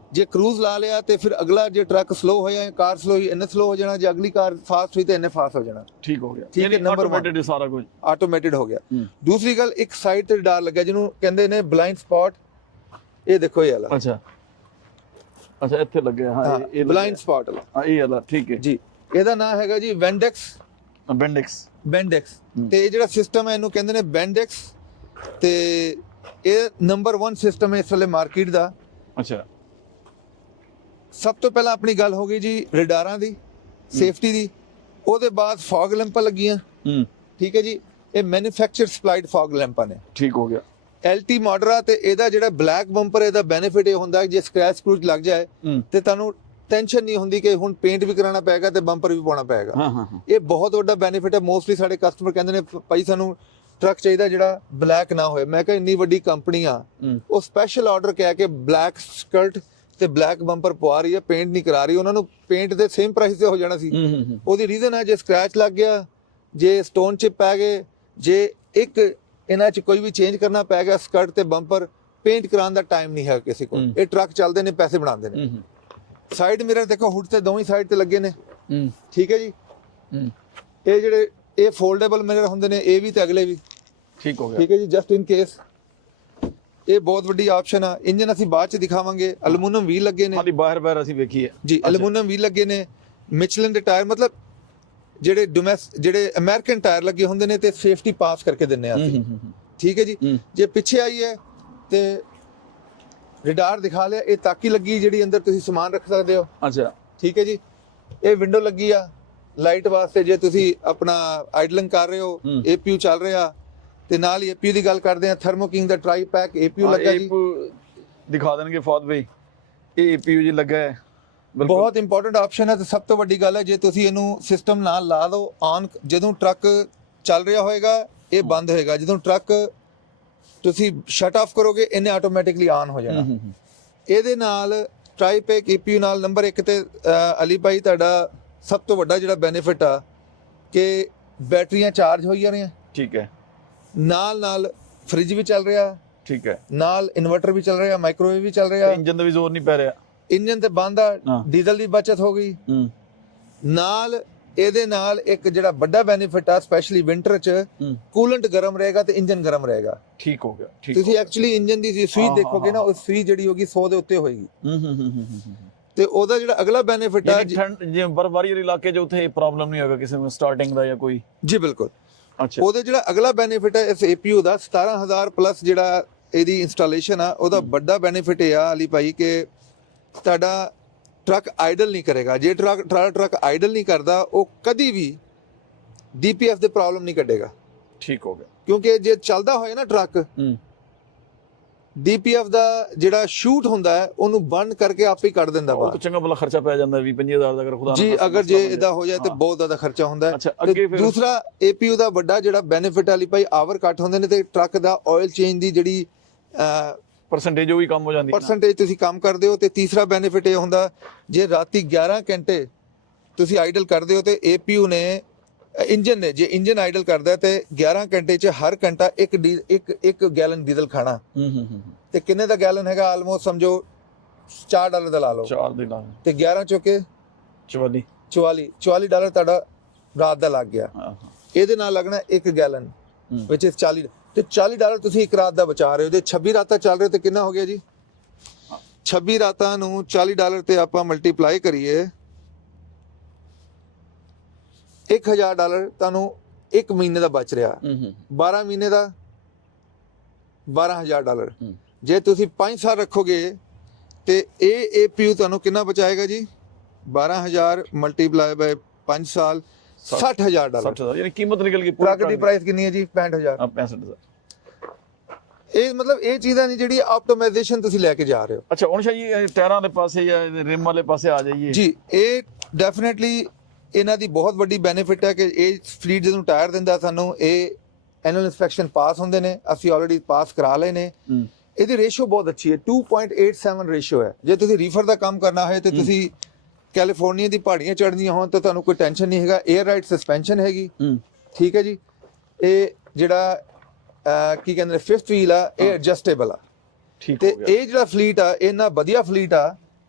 ਜੇ ਕਰੂਜ਼ ਲਾ ਲਿਆ ਤੇ ਫਿਰ ਅਗਲਾ ਜੇ ਟਰੱਕ ਸਲੋ ਹੋਇਆ ਕਾਰ ਸਲੋ ਹੋਈ ਇਹਨੇ ਸਲੋ ਹੋ ਜਾਣਾ, ਜੇ ਅਗਲੀ ਕਾਰ ਫਾਸਟ ਹੋਈ ਤੇ ਇਹਨੇ ਫਾਸਟ ਹੋ ਜਾਣਾ। ਠੀਕ ਹੋ ਗਿਆ, ਠੀਕ ਹੈ, ਨੰਬਰ ਆਟੋਮੈਟਿਡ ਸਾਰਾ ਕੁਝ ਆਟੋਮੇਟਿਡ ਹੋ ਗਿਆ। ਦੂਸਰੀ ਗੱਲ, ਇੱਕ ਸਾਈਡ ਤੇ ਰਡਾਰ ਲੱਗਿਆ ਜਿਹਨੂੰ ਕਹਿੰਦੇ ਨੇ ਬਲਾਈਂਡ ਸਪੌਟ। ਇਹ ਦੇਖੋ ਇਹ ਵਾਲਾ। ਅੱਛਾ ਅੱਛਾ, ਇੱਥੇ ਲੱਗਿਆ। ਹਾਂ, ਇਹ ਬਲਾਈਂਡ ਸਪੌਟ ਵਾਲਾ। ਹਾਂ, ਇਹ ਵਾਲਾ ਠੀਕ ਹੈ ਜੀ। ਇਹਦਾ ਨਾਮ ਹੈਗਾ ਜੀ ਬੈਂਡੈਕਸ। ਤੇ ਇਹ ਜਿਹੜਾ ਸਿਸਟਮ ਹੈ ਇਹਨੂੰ ਕਹਿੰਦੇ ਨੇ ਬੈਂਡੈਕਸ, ਤੇ ਇਹ ਨੰਬਰ 1 ਸਿਸਟਮ ਹੈ ਇਸ ਵੇਲੇ ਮਾਰਕੀਟ ਦਾ। ਅੱਛਾ, ਸਭ ਤੋਂ ਪਹਿਲਾਂ ਆਪਣੀ ਗੱਲ ਹੋ ਗਈ ਜੀ ਰਡਾਰਾਂ ਦੀ ਸੇਫਟੀ ਦੀ, ਉਹਦੇ ਬਾਅਦ ਫੌਗ ਲੈਂਪਾਂ ਲੱਗੀਆਂ। ਠੀਕ ਹੈ ਜੀ, ਇਹ ਮੈਨੂਫੈਕਚਰ ਸਪਲਾਈਡ ਫੌਗ ਲੈਂਪਾਂ ਨੇ। ਠੀਕ ਹੋ ਗਿਆ। LT ਮਾਡਲ ਆ ਤੇ ਇਹਦਾ ਜਿਹੜਾ ਬਲੈਕ ਬੰਪਰ, ਇਹਦਾ ਬੈਨੀਫਿਟ ਇਹ ਹੁੰਦਾ ਜੇ ਸਕ੍ਰੈਚ ਸਕਰੂਚ ਲੱਗ ਜਾਏ ਤੇ ਤੁਹਾਨੂੰ ਟੈਨਸ਼ਨ ਨਹੀਂ ਹੁੰਦੀ ਕਿ ਹੁਣ ਪੇਂਟ ਵੀ ਕਰਾਉਣਾ ਪਏਗਾ ਤੇ ਬੰਪਰ ਵੀ ਪਾਉਣਾ ਪਏਗਾ। ਇਹ ਬਹੁਤ ਵੱਡਾ ਬੈਨੀਫਿਟ ਹੈ। ਮੋਸਟਲੀ ਸਾਡੇ ਕਸਟਮਰ ਕਹਿੰਦੇ ਨੇ ਭਾਈ ਸਾਨੂੰ ਟਰੱਕ ਚਾਹੀਦਾ ਜਿਹੜਾ ਬਲੈਕ ਨਾ ਹੋਏ। ਮੈਂ ਕਿਹਾ ਇੰਨੀ ਵੱਡੀ ਕੰਪਨੀ ਆ, ਉਹ ਸਪੈਸ਼ਲ ਆਰਡਰ ਕਹਿ ਕੇ ਬਲੈਕ ਸਕਰਟ ਤੇ ਬਲੈਕ ਬੰਪਰ ਪਵਾ ਰਹੀ ਹੈ, ਪੇਂਟ ਨਹੀਂ ਕਰਾ ਰਹੀ। ਉਹਨਾਂ ਨੂੰ ਪੇਂਟ ਦੇ ਸੇਮ ਪ੍ਰਾਈਸ ਤੇ ਹੋ ਜਾਣਾ ਸੀ। ਉਹਦੀ ਰੀਜ਼ਨ ਹੈ ਜੇ ਸਕ੍ਰੈਚ ਲੱਗ ਗਿਆ, ਜੇ ਸਟੋਨ ਚਿਪ ਪੈ ਗਏ, ਜੇ ਇੱਕ ਇਹਨਾਂ 'ਚ ਕੋਈ ਵੀ ਚੇਂਜ ਕਰਨਾ ਪੈ ਗਿਆ ਸਕਰਟ ਤੇ ਬੰਪਰ, ਪੇਂਟ ਕਰਾਉਣ ਦਾ ਟਾਈਮ ਨਹੀਂ ਹੈ ਕਿਸੇ ਕੋਲ। ਇਹ ਟਰੱਕ ਚੱਲਦੇ ਨੇ, ਪੈਸੇ ਬਣਾਉਂਦੇ ਨੇ। ਸਾਈਡ ਮਿਰਰ ਦੇਖੋ, ਹੁੱਡ ਤੇ ਦੋਵੇਂ ਸਾਈਡ ਤੇ ਲੱਗੇ ਨੇ। ਠੀਕ ਹੈ ਜੀ। ਇਹ ਜਿਹੜੇ ਇਹ ਫੋਲਡੇਬਲ ਮਿਰਰ ਹੁੰਦੇ ਨੇ, ਇਹ ਵੀ ਤੇ ਅਗਲੇ ਵੀ। ਠੀਕ ਹੋ ਗਿਆ। ਠੀਕ ਹੈ ਜੀ, ਜਸਟ ਇਨ ਕੇਸ। ਇਹ ਬਹੁਤ ਵੱਡੀ ਆਪਸ਼ਨ ਆ। ਇੰਜਨ ਅਸੀਂ ਬਾਅਦ ਚ ਦਿਖਾਵਾਂਗੇ। ਐਲੂਮੀਨੀਅਮ ਵੀਲ ਲੱਗੇ ਨੇ। ਖਾਲੀ ਬਾਹਰ ਅਸੀਂ ਵੇਖੀਏ ਜੀ, ਐਲੂਮੀਨੀਅਮ ਵੀਲ ਲੱਗੇ ਨੇ। ਮਿਚਲਨ ਦੇ ਟਾਇਰ, ਮਤਲਬ ਜਿਹੜੇ ਅਮਰੀਕਨ ਟਾਇਰ ਲੱਗੇ ਹੁੰਦੇ ਨੇ ਤੇ ਸੇਫਟੀ ਪਾਸ ਕਰਕੇ ਦਿੰਨੇ ਆ ਅਸੀਂ। ਠੀਕ ਹੈ ਜੀ। ਜੇ ਪਿੱਛੇ ਆਈ ਹੈ ਤੇ ਰਡਾਰ ਦਿਖਾ ਲਿਆ। ਇਹ ਤਾਕੀ ਲੱਗੀ ਜਿਹੜੀ ਅੰਦਰ ਤੁਸੀਂ ਸਮਾਨ ਰੱਖ ਸਕਦੇ ਹੋ। ਅੱਛਾ, ਠੀਕ ਹੈ ਜੀ। ਇਹ ਵਿੰਡੋ ਲੱਗੀ ਆ ਲਾਈਟ ਵਾਸਤੇ, ਜੇ ਤੁਸੀਂ ਆਪਣਾ ਆਈਡਲਿੰਗ ਕਰ ਰਹੇ ਹੋ, APU ਚੱਲ ਰਿਹਾ। ਤੇ ਨਾਲ ਹੀ APU ਦੀ ਗੱਲ ਕਰਦੇ ਆ, ਥਰਮੋ ਕਿੰਗ ਦਾ ਟਰਾਈ ਪੈਕ APU ਲੱਗਾ ਜੀ। ਦਿਖਾ ਦੇਣਗੇ ਫੌਦ ਭਾਈ, ਇਹ APU ਜੀ ਲੱਗਾ ਹੈ। ਬਹੁਤ ਇੰਪੋਰਟੈਂਟ ਆਪਸ਼ਨ ਹੈ। ਤੇ ਸਭ ਤੋਂ ਵੱਡੀ ਗੱਲ ਹੈ ਜੇ ਤੁਸੀਂ ਇਹਨੂੰ ਸਿਸਟਮ ਨਾਲ ਲਾ ਦਿਓ ਆਨ, ਜਦੋਂ ਟਰੱਕ ਚੱਲ ਰਿਹਾ ਹੋਏਗਾ ਇਹ ਬੰਦ ਹੋਏਗਾ। ਜਦੋਂ ਟਰੱਕ ਤੁਸੀਂ ਸ਼ਟ ਆਫ ਕਰੋਗੇ ਇਹਨੇ ਆਟੋਮੈਟਿਕਲੀ ਆਨ ਹੋ ਜਾਣਾ। ਇਹਦੇ ਨਾਲ ਟਰਾਈ ਪੈਕ APU ਨਾਲ ਨੰਬਰ 1 ਤੇ ਅਲੀ ਭਾਈ ਤੁਹਾਡਾ ਸਭ ਤੋਂ ਵੱਡਾ ਜਿਹੜਾ ਬੈਨੀਫਿਟ ਆ ਕਿ ਬੈਟਰੀਆਂ ਚਾਰਜ ਹੋਈ ਜਾ ਰਹੀਆਂ। ਠੀਕ ਹੈ। ਨਾਲ ਫ੍ਰਿਜ ਵੀ ਚੱਲ ਰਿਹਾ। ਠੀਕ ਹੈ। ਨਾਲ ਇਨਵਰਟਰ ਵੀ ਚੱਲ ਰਿਹਾ, ਮਾਈਕ੍ਰੋਵੇਵ ਵੀ ਚੱਲ ਰਿਹਾ। ਇੰਜਨ ਦਾ ਵੀ ਜ਼ੋਰ ਨਹੀਂ ਪੈ ਰਿਹਾ। ਇੰਜਨ ਤੇ ਬੰਦ ਆ, ਡੀਜ਼ਲ ਦੀ ਬਚਤ ਹੋ ਗਈ। ਨਾਲ ਇਹਦੇ ਨਾਲ ਇੱਕ ਜਿਹੜਾ ਵੱਡਾ ਬੈਨੀਫਿਟ ਆ, ਸਪੈਸ਼ਲੀ ਵਿੰਟਰ 'ਚ ਕੂਲੈਂਟ ਗਰਮ ਰਹੇਗਾ ਤੇ ਇੰਜਨ ਗਰਮ ਰਹੇਗਾ। ਠੀਕ ਹੋ ਗਿਆ। ਤੁਸੀਂ ਐਕਚੁਅਲੀ ਇੰਜਨ ਦੀ ਸਵੀਚ ਦੇਖੋਗੇ ਨਾ, ਉਹ ਸਵੀਚ ਜਿਹੜੀ ਹੋਗੀ 100 ਦੇ ਉੱਤੇ ਹੋਏਗੀ। ਤੇ ਉਹਦਾ ਜਿਹੜਾ ਅਗਲਾ ਬੈਨੀਫਿਟ ਆ, ਜਿਵੇਂ ਬਰਫਬਾਰੀ ਵਾਲੇ ਇਲਾਕੇ 'ਚ ਉੱਥੇ ਪ੍ਰੋਬਲਮ ਨਹੀਂ ਹੋਏਗਾ ਕਿਸੇ ਨੂੰ ਸਟਾਰਟਿੰਗ ਦਾ ਜਾਂ ਕੋਈ। ਜੀ ਬਿਲਕੁਲ। ਅੱਛਾ, ਉਹਦੇ ਜਿਹੜਾ ਅਗਲਾ ਬੈਨੀਫਿਟ ਹੈ ਇਸ APU ਦਾ 17000 ਪਲੱਸ ਜਿਹੜਾ ਇਹਦੀ ਇੰਸਟਾਲੇਸ਼ਨ ਆ, ਉਹਦਾ ਵੱਡਾ ਬੈਨੀਫਿਟ ਇਹ ਆ ਅਲੀ ਭਾਈ ਕਿ ਤੁਹਾਡਾ ਟਰੱਕ ਆਈਡਲ ਨਹੀਂ ਕਰੇਗਾ। ਜੇ ਟਰੱਕ ਆਈਡਲ ਨਹੀਂ ਕਰਦਾ, ਉਹ ਕਦੀ ਵੀ DPF ਦੇ ਪ੍ਰੋਬਲਮ ਨਹੀਂ ਕੱਢੇਗਾ। ਠੀਕ ਹੋ ਗਿਆ। ਕਿਉਂਕਿ ਜੇ ਚੱਲਦਾ ਹੋਏ ਨਾ ਟਰੱਕ, DPF ਦਾ ਜਿਹੜਾ ਸ਼ੂਟ ਹੁੰਦਾ ਹੈ ਉਹਨੂੰ ਬੰਦ ਕਰਕੇ ਆਪੇ ਹੀ ਕੱਢ ਦਿੰਦਾ ਬਾਹਰ। ਉਹ ਚੰਗਾ ਭਲਾ ਖਰਚਾ ਪੈ ਜਾਂਦਾ 20-25000 ਦਾ, ਅਗਰ ਖੁਦਾ ਜੀ ਅਗਰ ਜੇ ਇਹਦਾ ਹੋ ਜਾਏ ਤੇ ਬਹੁਤ ਜ਼ਿਆਦਾ ਖਰਚਾ ਹੁੰਦਾ ਹੈ। ਦੂਸਰਾ APU ਦਾ ਵੱਡਾ ਜਿਹੜਾ ਬੈਨੀਫਿਟ ਵਾਲੀ ਭਾਈ, ਆਵਰ ਘੱਟ ਹੁੰਦੇ ਨੇ ਤੇ ਟਰੱਕ ਦਾ ਆਇਲ ਚੇਂਜ ਦੀ ਜਿਹੜੀ ਪਰਸੈਂਟੇਜ ਉਹ ਵੀ ਕੰਮ ਹੋ ਜਾਂਦੀ ਹੈ। ਪਰਸੈਂਟੇਜ ਤੁਸੀਂ ਕੰਮ ਕਰਦੇ ਹੋ। ਤੇ ਤੀਸਰਾ ਬੈਨੀਫਿਟ ਇਹ ਹੁੰਦਾ ਜੇ ਰਾਤੀ 11 ਘੰਟੇ ਤੁਸੀਂ ਆਈਡਲ ਕਰਦੇ ਹੋ ਤੇ APU ਨੇ ਇੰਜਨ ਨੇ, ਜੇ ਇੰਜਨ ਆਈਡਲ ਕਰਦਾ ਤੇ 11 ਘੰਟੇ 'ਚ ਹਰ ਘੰਟਾ ਇੱਕ ਗੈਲਨ ਡੀਜ਼ਲ ਖਾਣਾ। ਤੇ ਕਿੰਨੇ ਦਾ ਗੈਲਨ ਹੈਗਾ? ਆਲਮੋਸਟ ਸਮਝੋ $4 ਦਾ ਲਾ ਲਓ। 4 ਦੇ ਲਾ ਤੇ 11 ਚੋਕੇ 44 ਡਾਲਰ ਤੁਹਾਡਾ ਰਾਤ ਦਾ ਲੱਗ ਗਿਆ। ਇਹਦੇ ਨਾਲ ਲੱਗਣਾ 1 ਗੈਲਨ ਵਿਚ ਇਸ 40 ਤੇ $40 ਤੁਸੀਂ ਇੱਕ ਰਾਤ ਦਾ ਬਚਾ ਰਹੇ ਹੋ। ਜੇ 26 ਰਾਤਾਂ ਚੱਲ ਰਹੇ ਤੇ ਕਿੰਨਾ ਹੋ ਗਿਆ ਜੀ? 26 ਰਾਤਾਂ ਨੂੰ $40 ਤੇ ਆਪਾਂ ਮਲਟੀਪਲਾਈ ਕਰੀਏ, $1000 ਤੁਹਾਨੂੰ ਇੱਕ ਮਹੀਨੇ ਦਾ ਬਚ ਰਿਹਾ। 12 ਮਹੀਨੇ ਦਾ $12000। ਜੇ ਤੁਸੀਂ 5 ਸਾਲ ਰੱਖੋਗੇ ਤੇ ਇਹ APU ਤੁਹਾਨੂੰ ਕਿੰਨਾ ਬਚਾਏਗਾ ਜੀ? 12000 ਮਲਟੀਪਲਾਈ ਬਾਈ 5 ਸਾਲ, $60000। 60000 ਯਾਨੀ ਕੀਮਤ ਨਿਕਲ ਗਈ। ਟਰੱਕ ਦੀ ਪ੍ਰਾਈਸ ਕਿੰਨੀ ਹੈ ਜੀ? 65000। 65000। ਇਹ ਮਤਲਬ ਇਹ ਚੀਜ਼ਾਂ ਨਹੀਂ ਜਿਹੜੀ ਆਪਟੀਮਾਈਜ਼ੇਸ਼ਨ ਤੁਸੀਂ ਲੈ ਕੇ ਜਾ ਰਹੇ ਹੋ। ਅੱਛਾ, ਹੁਣ ਸ਼ਾਇਦ ਟਾਇਰਾਂ ਦੇ ਪਾਸੇ ਜਾਂ ਰਿਮ ਵਾਲੇ ਪਾਸੇ ਆ ਜਾਈਏ ਜੀ। ਇਹ ਡੈਫੀਨਿਟਲੀ ਇਹਨਾਂ ਦੀ ਬਹੁਤ ਵੱਡੀ ਬੈਨੀਫਿਟ ਹੈ ਕਿ ਇਹ ਫਲੀਟ ਜਦੋਂ ਟਾਇਰ ਦਿੰਦਾ ਸਾਨੂੰ, ਇਹ ਐਨੂਅਲ ਇਨਸਪੈਕਸ਼ਨ ਪਾਸ ਹੁੰਦੇ ਨੇ, ਅਸੀਂ ਆਲਰੇਡੀ ਪਾਸ ਕਰਾ ਲਏ ਨੇ। ਇਹਦੀ ਰੇਸ਼ੋ ਬਹੁਤ ਅੱਛੀ ਹੈ, 2.87 ਰੇਸ਼ੋ ਹੈ। ਜੇ ਤੁਸੀਂ ਰੀਫਰ ਦਾ ਕੰਮ ਕਰਨਾ ਹੋਏ ਤੇ ਤੁਸੀਂ ਕੈਲੀਫੋਰਨੀਆ ਦੀ ਪਹਾੜੀਆਂ ਚੜ੍ਹਨੀਆਂ ਹੋਣ ਤਾਂ ਤੁਹਾਨੂੰ ਕੋਈ ਟੈਨਸ਼ਨ ਨਹੀਂ ਹੈਗਾ। 에ਅਰ ਰਾਈਟ ਸਸਪੈਂਸ਼ਨ ਹੈਗੀ। ਠੀਕ ਹੈ ਜੀ। ਇਹ ਜਿਹੜਾ ਕੀ ਕਹਿੰਦੇ ਨੇ 5th ਵੀਲ ਆ, ਇਹ ਐਡਜਸਟੇਬਲ ਆ। ਠੀਕ ਤੇ ਇਹ ਜਿਹੜਾ ਫਲੀਟ ਆ, ਇਹਨਾਂ ਵਧੀਆ ਫਲੀਟ ਆ